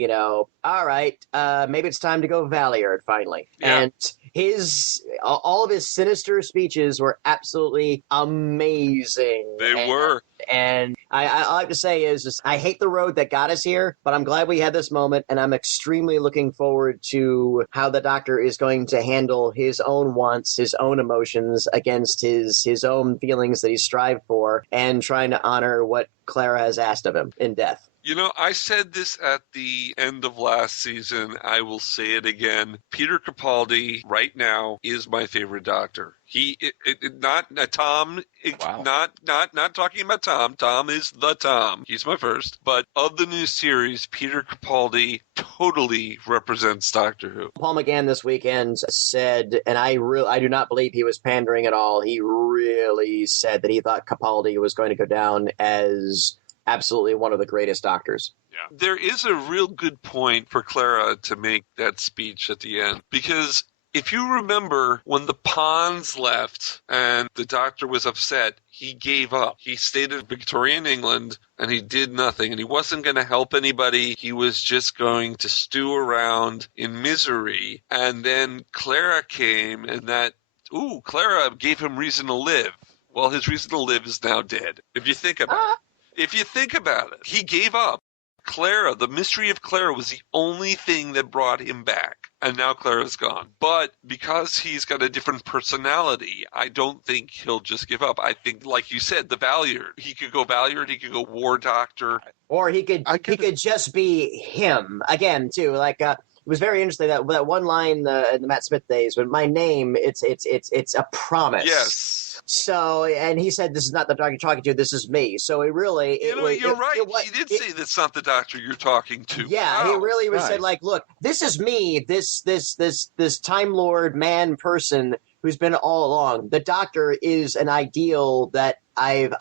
all right, maybe it's time to go Valiard finally. Yeah. And all of his sinister speeches were absolutely amazing. They were. And I like to say is I hate the road that got us here, but I'm glad we had this moment, and I'm extremely looking forward to how the Doctor is going to handle his own wants, his own emotions against his own feelings that he strived for, and trying to honor what Clara has asked of him in death. I said this at the end of last season. I will say it again. Peter Capaldi right now is my favorite Doctor. Not Tom. Wow. Not talking about Tom. Tom is the Tom. He's my first. But of the new series, Peter Capaldi totally represents Doctor Who. Paul McGann this weekend said, and I do not believe he was pandering at all. He really said that he thought Capaldi was going to go down as absolutely one of the greatest Doctors. Yeah. There is a real good point for Clara to make that speech at the end, because If you remember when the Pons left and the Doctor was upset, he gave up. He stayed in Victorian England and he did nothing, and he wasn't going to help anybody. He was just going to stew around in misery. And then Clara came, and Clara gave him reason to live. Well, his reason to live is now dead. If you think about it, he gave up. Clara, the mystery of Clara was the only thing that brought him back. And now Clara's gone. But because he's got a different personality, I don't think he'll just give up. I think, like you said, the Valiant. He could go Valiant, he could go War Doctor. Or he could just be him. Again, too, like... it was very interesting that one line in the Matt Smith days, when my name, it's a promise. Yes. So, and he said, "This is not the doctor you're talking to. This is me." So it really, you're right. He did say that's not the doctor you're talking to. Yeah, wow. He really was said, like, "Look, this is me. This Time Lord man person who's been all along. The Doctor is an ideal that I've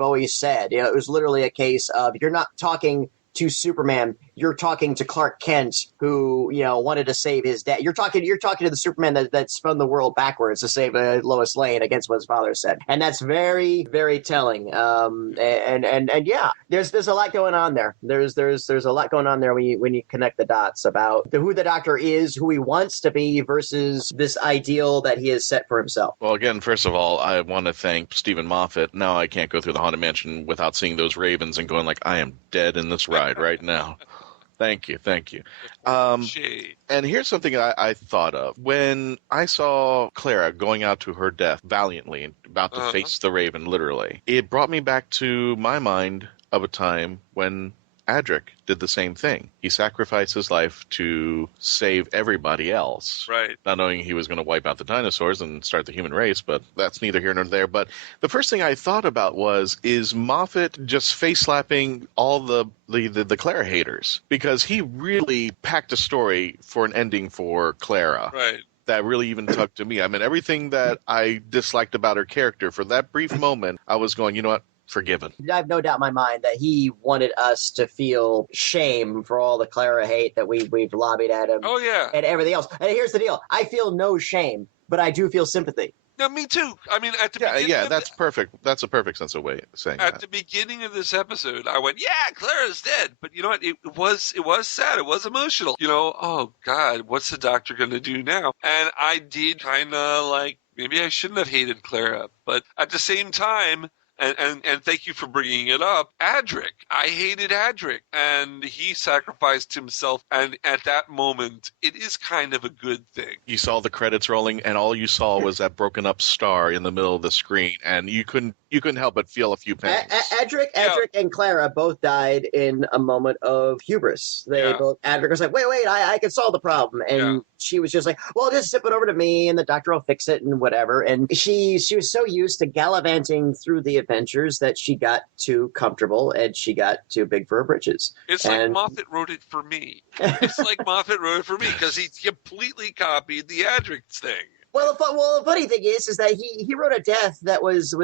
always said. You know, it was literally a case of you're not talking to Superman, you're talking to Clark Kent, who wanted to save his dad. You're talking to the Superman that spun the world backwards to save Lois Lane against what his father said, and that's very, very telling. And yeah, there's a lot going on there. There's a lot going on there when you connect the dots about who the Doctor is, who he wants to be, versus this ideal that he has set for himself. Well, again, first of all, I want to thank Stephen Moffat. Now I can't go through the Haunted Mansion without seeing those ravens and going like, I am dead in this ride right now. Thank you. And here's something I thought of. When I saw Clara going out to her death valiantly and about to face the Raven, literally, it brought me back to my mind of a time when Adric did the same thing. He sacrificed his life to save everybody else. Right. Not knowing he was going to wipe out the dinosaurs and start the human race, but that's neither here nor there. But the first thing I thought about is Moffat just face-slapping all the Clara haters? Because he really packed a story for an ending for Clara. Right. That really even tugged to me. I mean, everything that I disliked about her character, for that brief moment, I was going, you know what? Forgiven. I have no doubt in my mind that he wanted us to feel shame for all the Clara hate that we've lobbied at him. Oh, yeah. And everything else. And here's the deal. I feel no shame, but I do feel sympathy. No, me too. I mean, at the beginning that's perfect. That's a perfect sense of way of saying that. At the beginning of this episode, I went, yeah, Clara's dead. But you know what? It was sad. It was emotional. Oh, God, what's the Doctor going to do now? And I did kind of like, maybe I shouldn't have hated Clara. But at the same time, and thank you for bringing it up, Adric. I hated Adric, and he sacrificed himself, and at that moment, it is kind of a good thing. You saw the credits rolling, and all you saw was that broken up star in the middle of the screen, and you couldn't help but feel a few pangs. Adric and Clara both died in a moment of hubris. Adric was like, wait, I can solve the problem, and she was just like, well, just zip it over to me, and the Doctor will fix it, and whatever. And she was so used to gallivanting through the adventures that she got too comfortable and she got too big for her britches. It's like Moffat wrote it for me. Because he completely copied the Adric thing. Well, the funny thing is that he wrote a death that was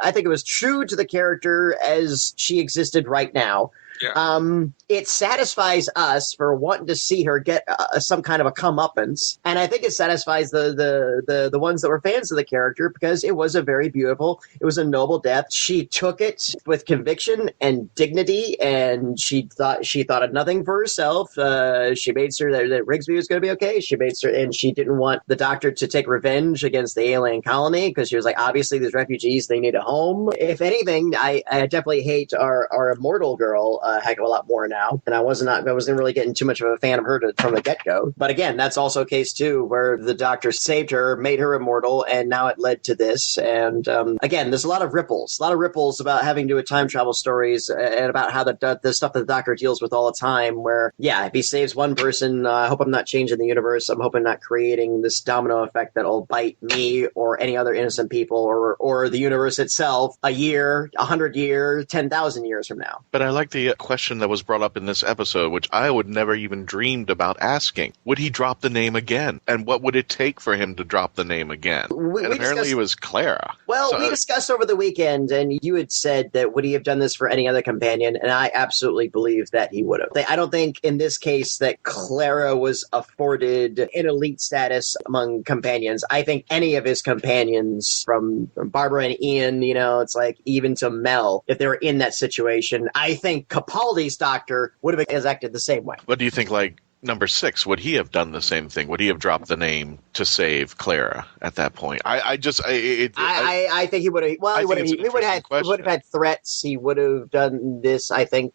I think it was true to the character as she existed right now. Yeah. It satisfies us for wanting to see her get some kind of a comeuppance, and I think it satisfies the ones that were fans of the character because it was a very beautiful, it was a noble death. She took it with conviction and dignity, and she thought of nothing for herself. She made sure that Rigsby was going to be okay. She made sure, and she didn't want the Doctor to take revenge against the alien colony because she was like, obviously these refugees, they need a home. If anything, I definitely hate our immortal girl a heck of a lot more now, and I wasn't really getting too much of a fan of her from the get-go. But again, that's also a case too where the Doctor saved her, made her immortal, and now it led to this. And again, there's a lot of ripples about having to do with time travel stories and about how the stuff that the Doctor deals with all the time, where if he saves one person, I hope I'm not changing the universe. I'm hoping not creating this domino effect that'll bite me or any other innocent people or the universe itself a year, 100 years, 10,000 years from now. But I like the question that was brought up in this episode, which I would never even dreamed about asking. Would he drop the name again? And what would it take for him to drop the name again? And apparently it was Clara. Well, we discussed over the weekend, and you had said that would he have done this for any other companion? And I absolutely believe that he would have. I don't think in this case that Clara was afforded an elite status among companions. I think any of his companions, from Barbara and Ian, it's like even to Mel, if they were in that situation, I think Capaldi's doctor would have acted the same way. What do you think, like, number 6, would he have done the same thing? Would he have dropped the name to save Clara at that point? I think he would have. Well, he would have had threats. He would have done this. I think.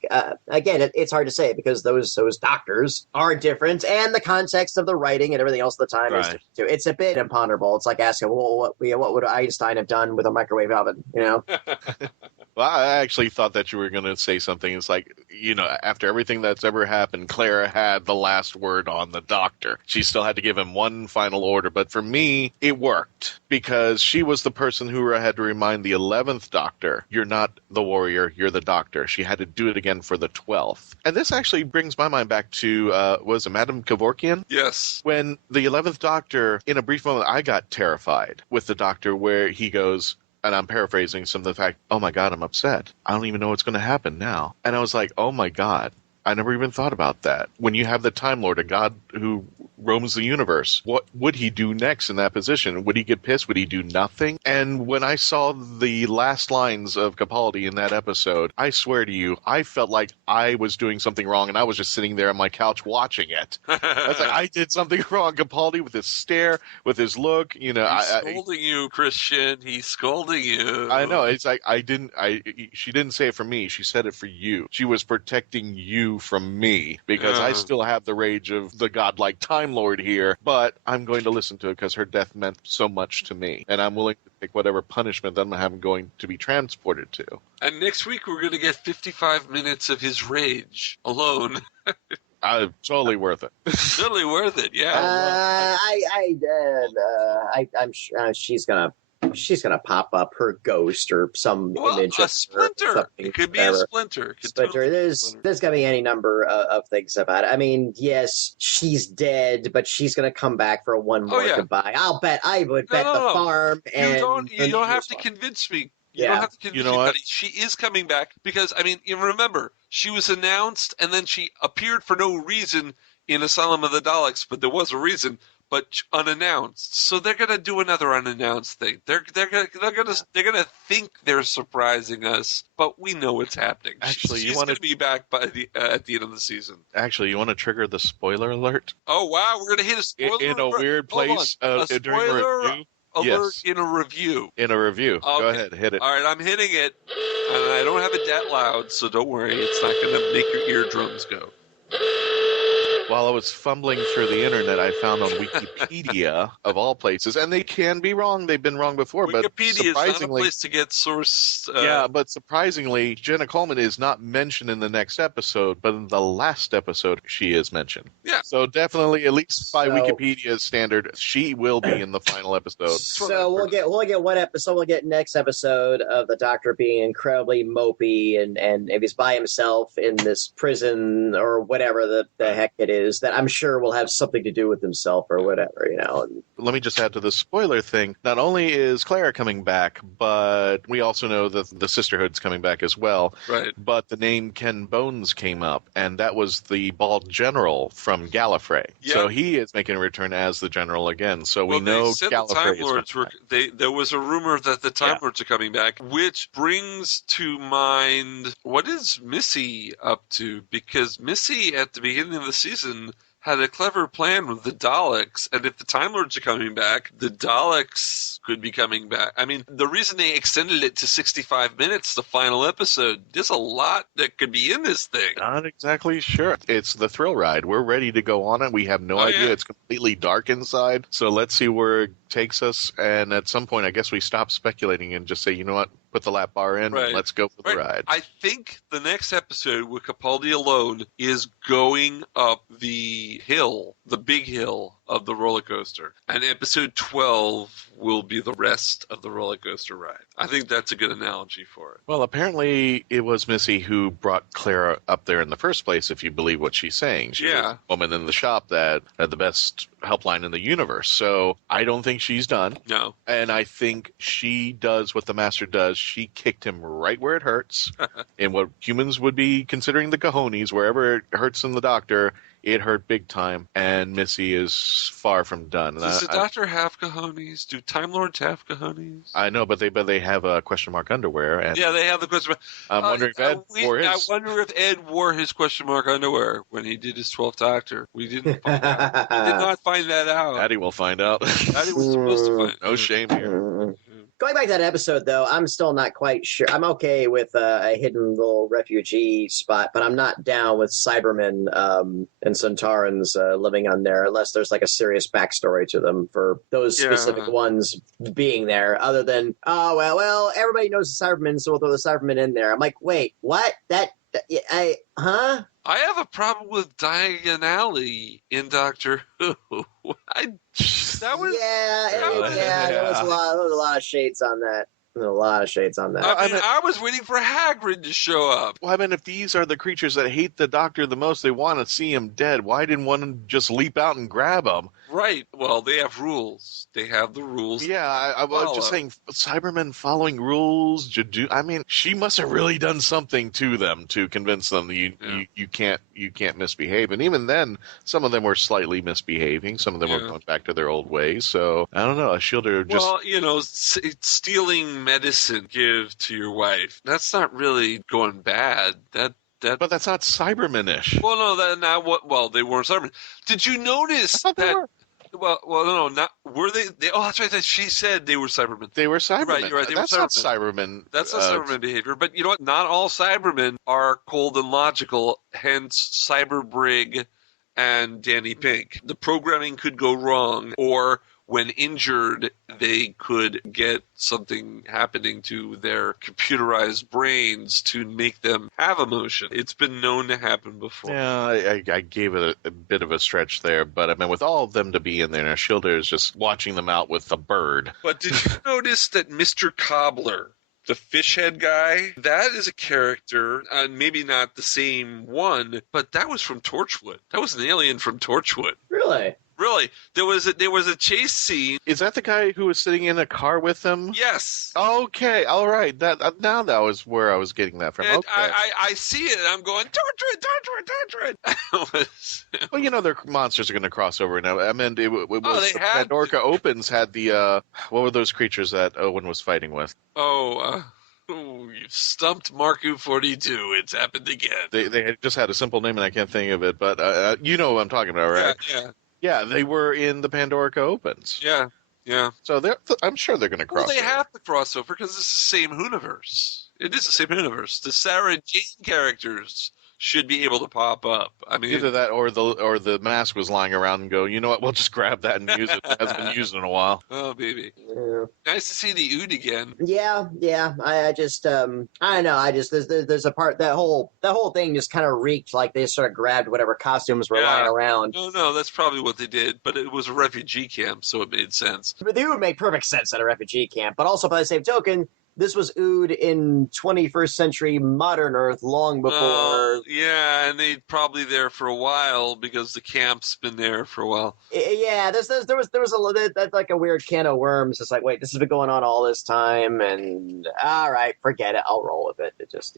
Again, it's hard to say because those doctors are different, and the context of the writing and everything else at the time is different too. It's a bit imponderable. It's like asking, well, what would Einstein have done with a microwave oven? Well, I actually thought that you were going to say something. It's like, after everything that's ever happened, Clara had the last word on the doctor. She still had to give him one final order. But for me, it worked because she was the person who had to remind the 11th doctor, you're not the warrior, you're the doctor. She had to do it again for the 12th. And this actually brings my mind back to, was it Madame Kevorkian? Yes. When the 11th doctor, in a brief moment, I got terrified with the doctor where he goes, and I'm paraphrasing some of the fact, oh my God, I'm upset. I don't even know what's going to happen now. And I was like, oh my God, I never even thought about that. When you have the Time Lord, a god who roams the universe, what would he do next in that position? Would he get pissed? Would he do nothing? And when I saw the last lines of Capaldi in that episode, I swear to you, I felt like I was doing something wrong, and I was just sitting there on my couch watching it. I was like, I did something wrong. Capaldi with his stare, with his look, He's scolding you, Christian. He's scolding you. I know. It's like she didn't say it for me. She said it for you. She was protecting you from me because I still have the rage of the godlike Time Lord here, but I'm going to listen to it because her death meant so much to me, and I'm willing to take whatever punishment that I'm going to be transported to. And next week we're going to get 55 minutes of his rage alone. Totally worth it. Totally worth it, yeah. I'm sure she's gonna pop up her ghost or some image a of splinter. Her, it could be a splinter. There's gonna be any number of things about it. I mean, yes, she's dead, but she's gonna come back for one more goodbye. I would bet the farm. And you don't have to convince me. You don't have to convince me, buddy. She is coming back because, I mean, you remember, she was announced and then she appeared for no reason in Asylum of the Daleks, but there was a reason, but unannounced. So they're gonna do another unannounced thing. They're gonna think they're surprising us, but we know what's happening. Actually, she's gonna be back by at the end of the season. Actually, you want to trigger the spoiler alert? Oh wow, we're gonna hit a spoiler in a weird place a during a review. Alert in a review. In a review. Okay. Go ahead, hit it. All right, I'm hitting it, and I don't have it that loud, so don't worry. It's not going to make your eardrums go. While I was fumbling through the internet, I found on Wikipedia, of all places, and they can be wrong. They've been wrong before, but Wikipedia is not a place to get source. Yeah, but surprisingly, Jenna Coleman is not mentioned in the next episode, but in the last episode, she is mentioned. Yeah. So definitely, at least by Wikipedia's standard, she will be in the final episode. So we'll get one episode. We'll get next episode of the Doctor being incredibly mopey, and if he's by himself in this prison or whatever the heck it is, that I'm sure will have something to do with himself or whatever, Let me just add to the spoiler thing. Not only is Clara coming back, but we also know that the Sisterhood's coming back as well. Right. But the name Ken Bones came up, and that was the bald general from Gallifrey. Yeah. So he is making a return as the general again. So we know Gallifrey is coming back. There was a rumor that the Time Lords are coming back, which brings to mind, what is Missy up to? Because Missy, at the beginning of the season, had a clever plan with the Daleks, and if the Time Lords are coming back, the Daleks could be coming back. I mean, the reason they extended it to 65 minutes, the final episode, there's a lot that could be in this thing. Not exactly sure. It's the thrill ride. We're ready to go on it. We have no idea. Yeah. It's completely dark inside, so let's see where it takes us, and at some point, I guess we stop speculating and just say, you know what? Put the lap bar in, and let's go for the ride. I think the next episode with Capaldi alone is going up the hill, the big hill of the roller coaster. And episode 12 will be the rest of the roller coaster ride. I think that's a good analogy for it. Well, apparently it was Missy who brought Clara up there in the first place, if you believe what she's saying. She was the woman in the shop that had the best helpline in the universe. So I don't think she's done. No. And I think she does what the master does. She kicked him right where it hurts. In what humans would be considering the cojones, wherever it hurts in the doctor, it hurt big time, and Missy is far from done. Does the doctor have cojones? Do Time Lords have cojones? I know, but they have a question mark underwear. And yeah, they have the question mark. I'm wondering if Ed wore his. I wonder if Ed wore his question mark underwear when he did his 12th Doctor. We didn't find out. We did not find that out. Patty will find out. Patty was supposed to find out. No shame here. Going back to that episode, though, I'm still not quite sure. I'm okay with a hidden little refugee spot, but I'm not down with Cybermen and Centaurans living on there unless there's like a serious backstory to them for those specific ones being there. Other than, well, everybody knows the Cybermen, so we'll throw the Cybermen in there. I'm like, wait, what? Huh? I have a problem with Diagonally in Doctor Who. There was a lot of shades on that. There's a lot of shades on that. I was waiting for Hagrid to show up. Well, I mean, if these are the creatures that hate the Doctor the most, they want to see him dead. Why didn't one just leap out and grab him? Right. Well, they have rules. They have the rules. Yeah, I was just saying, Cybermen following rules. I mean, she must have really done something to them to convince them that you can't misbehave. And even then, some of them were slightly misbehaving. Some of them were going back to their old ways. So I don't know. A shielder just stealing medicine give to your wife. That's not really going bad. But that's not Cyberman-ish. Well, no, they weren't Cybermen. Did you notice that? They were. Well, no, not were they? Oh, that's right. She said they were Cybermen. They were Cybermen. You're right. That's not Cybermen. That's not Cybermen behavior. But you know what? Not all Cybermen are cold and logical. Hence, Cyberbrig and Danny Pink. The programming could go wrong, or when injured, they could get something happening to their computerized brains to make them have emotion. It's been known to happen before. Yeah, I gave it a bit of a stretch there, but I mean, with all of them to be in there, now Shielder is just watching them out with the bird. But did you notice that Mr. Cobbler, the fish head guy, that is a character, maybe not the same one, but that was from Torchwood. That was an alien from Torchwood. Really? Really, there was a chase scene. Is that the guy who was sitting in a car with them? Yes. Okay, all right. That was where I was getting that from. And okay. I see it, and I'm going, Torchwood. Well, you know, their monsters are going to cross over now. I mean, it was Pandorica Opens had the what were those creatures that Owen was fighting with? You've stumped Marku 42. It's happened again. They had just had a simple name, and I can't think of it, but you know what I'm talking about, right? Yeah. Yeah, they were in the Pandorica Opens. Yeah. So I'm sure they're going to cross over. Well, they have to cross over because it's the same universe. It is the same universe. The Sarah Jane characters should be able to pop up. I mean, either that or the mask was lying around and go, you know what, we'll just grab that and use it. It hasn't been used in a while. Oh, baby. Yeah. Nice to see the Ood again. Yeah. I just, I don't know. There's a part, that whole thing just kind of reeked like they sort of grabbed whatever costumes were lying around. No, that's probably what they did, but it was a refugee camp, so it made sense. But they would make perfect sense at a refugee camp, but also by the same token, this was Ood in 21st century modern Earth long before. Yeah, and they probably there for a while because the camp's been there for a while. Yeah, there was that's like a weird can of worms. It's like, wait, this has been going on all this time, and all right, forget it. I'll roll with it. It just,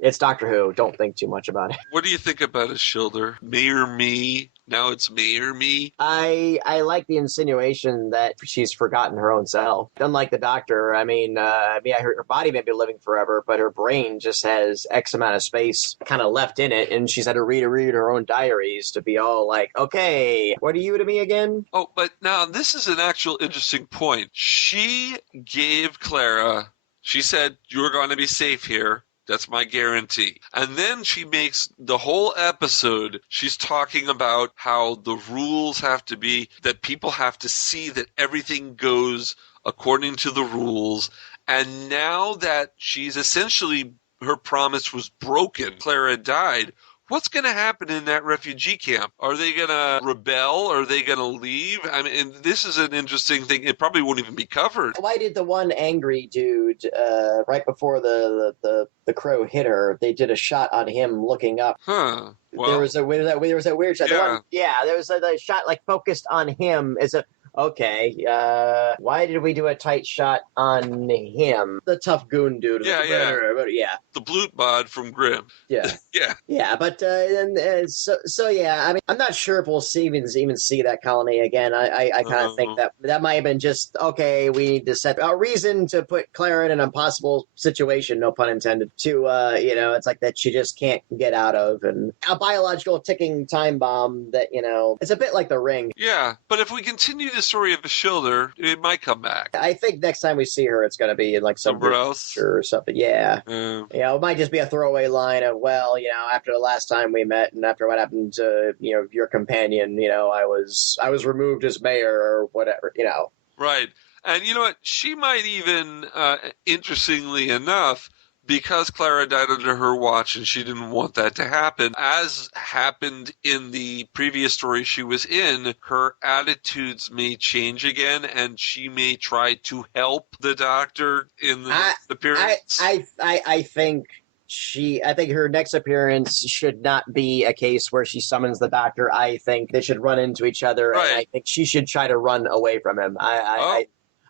it's Doctor Who. Don't think too much about it. What do you think about his shoulder? Mayor Me. Now it's Mayor Me. I like the insinuation that she's forgotten her own self. Unlike the Doctor, her body may be living forever, but her brain just has X amount of space kind of left in it, and she's had to read her own diaries to be all like, okay, what are you to me again? Oh, but now this is an actual interesting point. She gave Clara, she said, you're going to be safe here. That's my guarantee. And then she makes the whole episode, she's talking about how the rules have to be that people have to see that everything goes according to the rules. And now that she's essentially, her promise was broken, Clara died, what's going to happen in that refugee camp? Are they going to rebel? Are they going to leave? I mean, and this is an interesting thing. It probably won't even be covered. Why did the one angry dude, right before the crow hit her, they did a shot on him looking up? Huh. Well, there was a weird shot. Yeah. There was a shot like focused on him. Okay, why did we do a tight shot on him? The tough goon dude. Yeah. The Blutbad from Grimm. Yeah. Yeah. Yeah, but so yeah, I mean, I'm not sure if we'll even see that colony again. I kind of think that might have been just, okay, we need to set a reason to put Clara in an impossible situation, no pun intended, to, it's like that she just can't get out of, and a biological ticking time bomb that, it's a bit like The Ring. Yeah, but if we continue the story of Ishildur, it might come back. I think next time we see her, it's going to be in like somewhere else or something. Yeah. It might just be a throwaway line of, well, after the last time we met and after what happened to, your companion, I was removed as mayor or whatever, Right. And you know what? She might even, interestingly enough, because Clara died under her watch and she didn't want that to happen, as happened in the previous story she was in, her attitudes may change again and she may try to help the Doctor in the appearance. I think her next appearance should not be a case where she summons the Doctor. I think they should run into each other, and I think she should try to run away from him.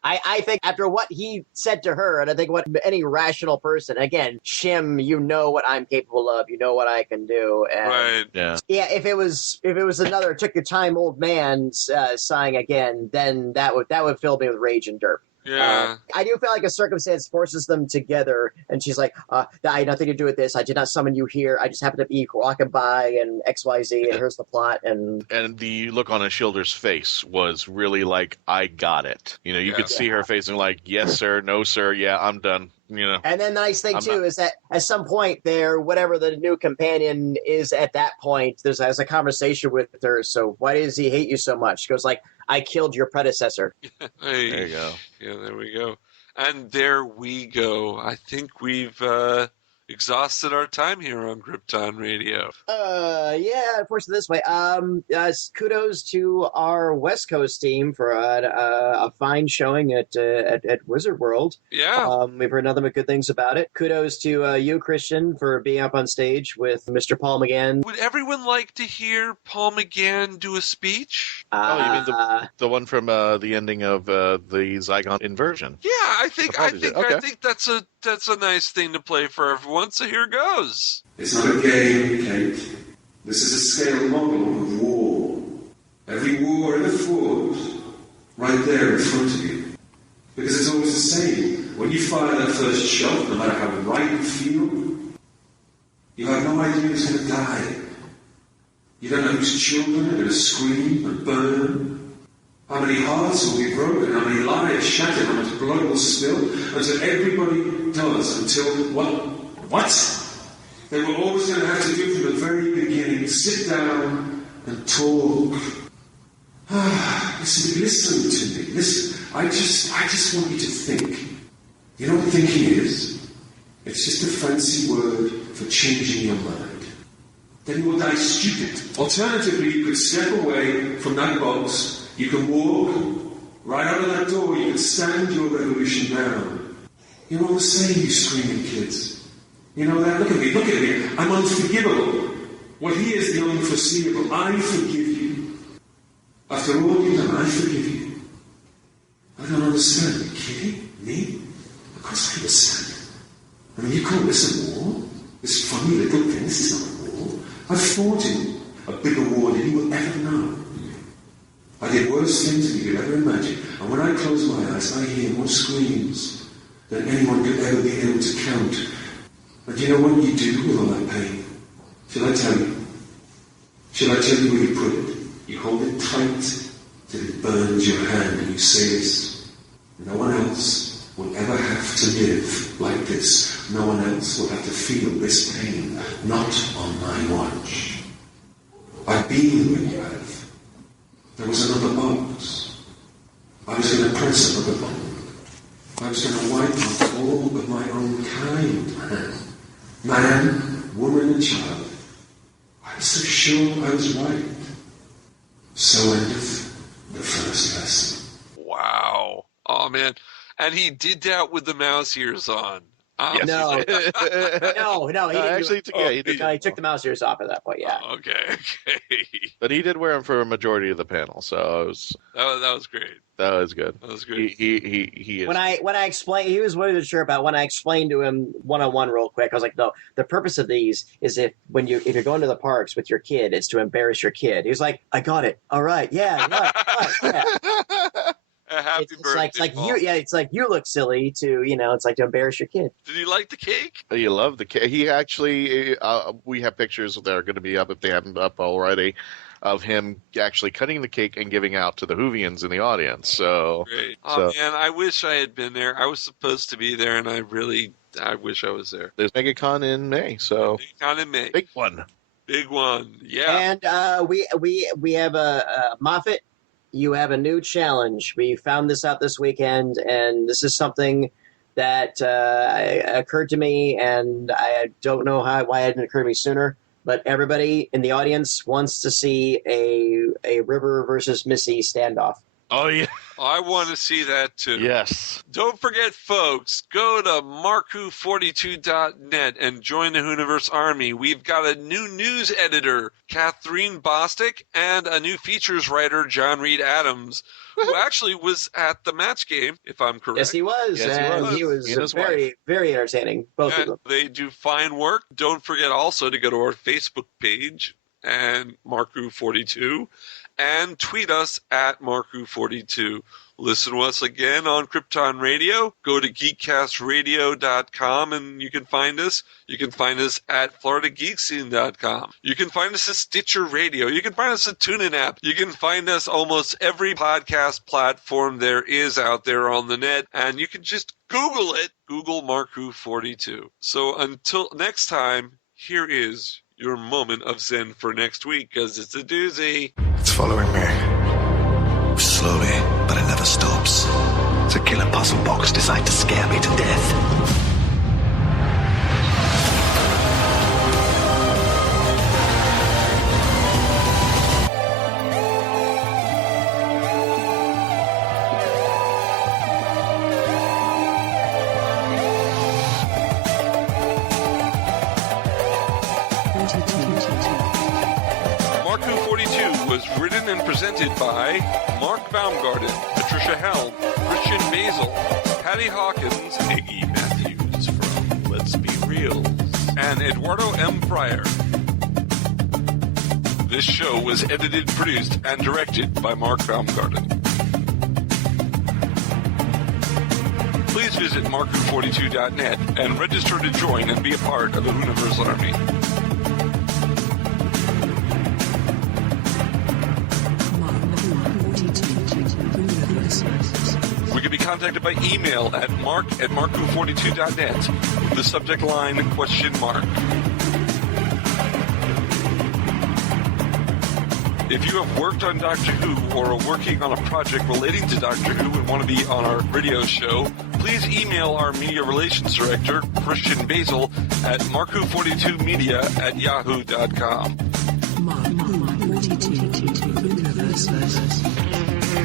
I think after what he said to her, and I think what any rational person, again, Shim, you know what I'm capable of, you know what I can do. And right. Yeah. Yeah, if it was another took your time old man sighing again, then that would fill me with rage and derp. Yeah. I do feel like a circumstance forces them together, and she's like, I had nothing to do with this. I did not summon you here. I just happened to be walking by, and XYZ, and here's the plot. And the look on Ishildur's face was really like, I got it. You could see her facing like, yes, sir, no, sir, yeah, I'm done. And then the nice thing, is that at some point there, whatever the new companion is at that point, there's a conversation with her. So why does he hate you so much? She goes like, I killed your predecessor. Hey, there you go. Yeah, there we go. And there we go. I think we've exhausted our time here on Krypton Radio. Yeah, unfortunately this way. Kudos to our West Coast team for a fine showing at Wizard World. Yeah. We've heard nothing but good things about it. Kudos to you, Christian, for being up on stage with Mr. Paul McGann. Would everyone like to hear Paul McGann do a speech? You mean the one from the ending of the Zygon Inversion? Yeah, I think that's a nice thing to play for everyone. So here goes. It's not a game, Kate. This is a scale model of war. Every war ever fought, right there in front of you. Because it's always the same. When you fire that first shot, no matter how right you feel, you have no idea who's going to die. You don't know whose children are going to scream and burn. How many hearts will be broken, how many lives shattered, how much blood will spill, until everybody does, until what? They were always going to have to do from the very beginning, sit down and talk. Listen to me. Listen. I just want you to think. You know what thinking is? It's just a fancy word for changing your mind. Then you will die stupid. Alternatively, you could step away from that box. You can walk right out of that door. You can stand your revolution down. You're all the same, you screaming kids. You know that? Look at me. I'm unforgivable. What he is the unforeseeable. I forgive you. After all you've done, I forgive you. I don't understand. Are you kidding? Me? Of course I understand. I mean, you call this a war? This funny little thing, this is not a war. I've fought in a bigger war than you will ever know. I did worse things than you could ever imagine. And when I close my eyes, I hear more screams than anyone could ever be able to count. And do you know what you do with all that pain? Shall I tell you? Shall I tell you where you put it? You hold it tight till it burns your hand and you say this. No one else will ever have to live like this. No one else will have to feel this pain. Not on my watch. I've been where you have. There was another box. I was going to press another button. I was going to wipe off all of my own kind. Man, woman and child. I'm so sure I was right. So endeth the first lesson. Wow. Oh, man. And he did that with the mouse ears on. Yes, No, he did. no, he didn't. Actually, he did. No, he took the mouse ears off at that point. Yeah. Okay. But he did wear them for a majority of the panel, so it was, that was great. that was good. That was great. He is. When I explained, he was wasn't sure about. When I explained to him one-on-one real quick, I was like, no, the purpose of these is if you're going to the parks with your kid, it's to embarrass your kid. He was like, I got it. All right, yeah, right, yeah. Happy birthday, it's like Paul. it's like you look silly to, it's like to embarrass your kid. Did you like the cake? You love the cake. He actually, we have pictures that are going to be up if they haven't up already, of him actually cutting the cake and giving out to the Whovians in the audience. So Great. Oh, man, I wish I had been there. I was supposed to be there, and I wish I was there. There's MegaCon in May, so MegaCon in May. Big one. Big one, yeah. And we have a Moffat. You have a new challenge. We found this out this weekend, and this is something that occurred to me, and I don't know why it didn't occur to me sooner. But everybody in the audience wants to see a River versus Missy standoff. Oh, yeah. I want to see that, too. Yes. Don't forget, folks, go to marku42.net and join the Hooniverse Army. We've got a new news editor, Catherine Bostic, and a new features writer, John Reed Adams, who actually was at the match game, if I'm correct. Yes, he was. He was very, very entertaining, both of them. They do fine work. Don't forget also to go to our Facebook page and Marku42 and tweet us at Marku42. Listen to us again on Krypton Radio. Go to geekcastradio.com and you can find us. You can find us at floridageekscene.com. You can find us at Stitcher Radio. You can find us at TuneIn app. You can find us almost every podcast platform there is out there on the net. And you can just Google it. Google Marku42. So until next time, here is your moment of zen for next week, because it's a doozy. It's following me. Slowly, but it never stops. It's a killer puzzle box designed to scare me to death. Written and presented by Mark Baumgarten, trish-helm, Christian Basel, patty-hawkins, Iggy Mathews from Let's Be Reelz, and Eduardo-m-Freyre. This show was edited, produced, and directed by Mark Baumgarten. Please visit marku42.net and register to join and be a part of the Hooniverse Army. We can be contacted by email at mark@marku42.net with the subject line ? If you have worked on Doctor Who or are working on a project relating to Doctor Who and want to be on our radio show, please email our media relations director, Christian Basel, at marku42media@yahoo.com.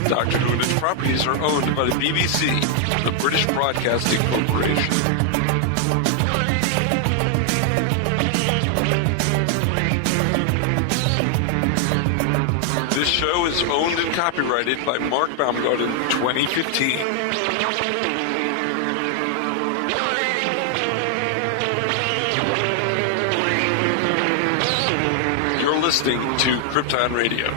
Doctor Who and its properties are owned by the BBC, the British Broadcasting Corporation. This show is owned and copyrighted by Mark Baumgarten, 2015. You're listening to Krypton Radio.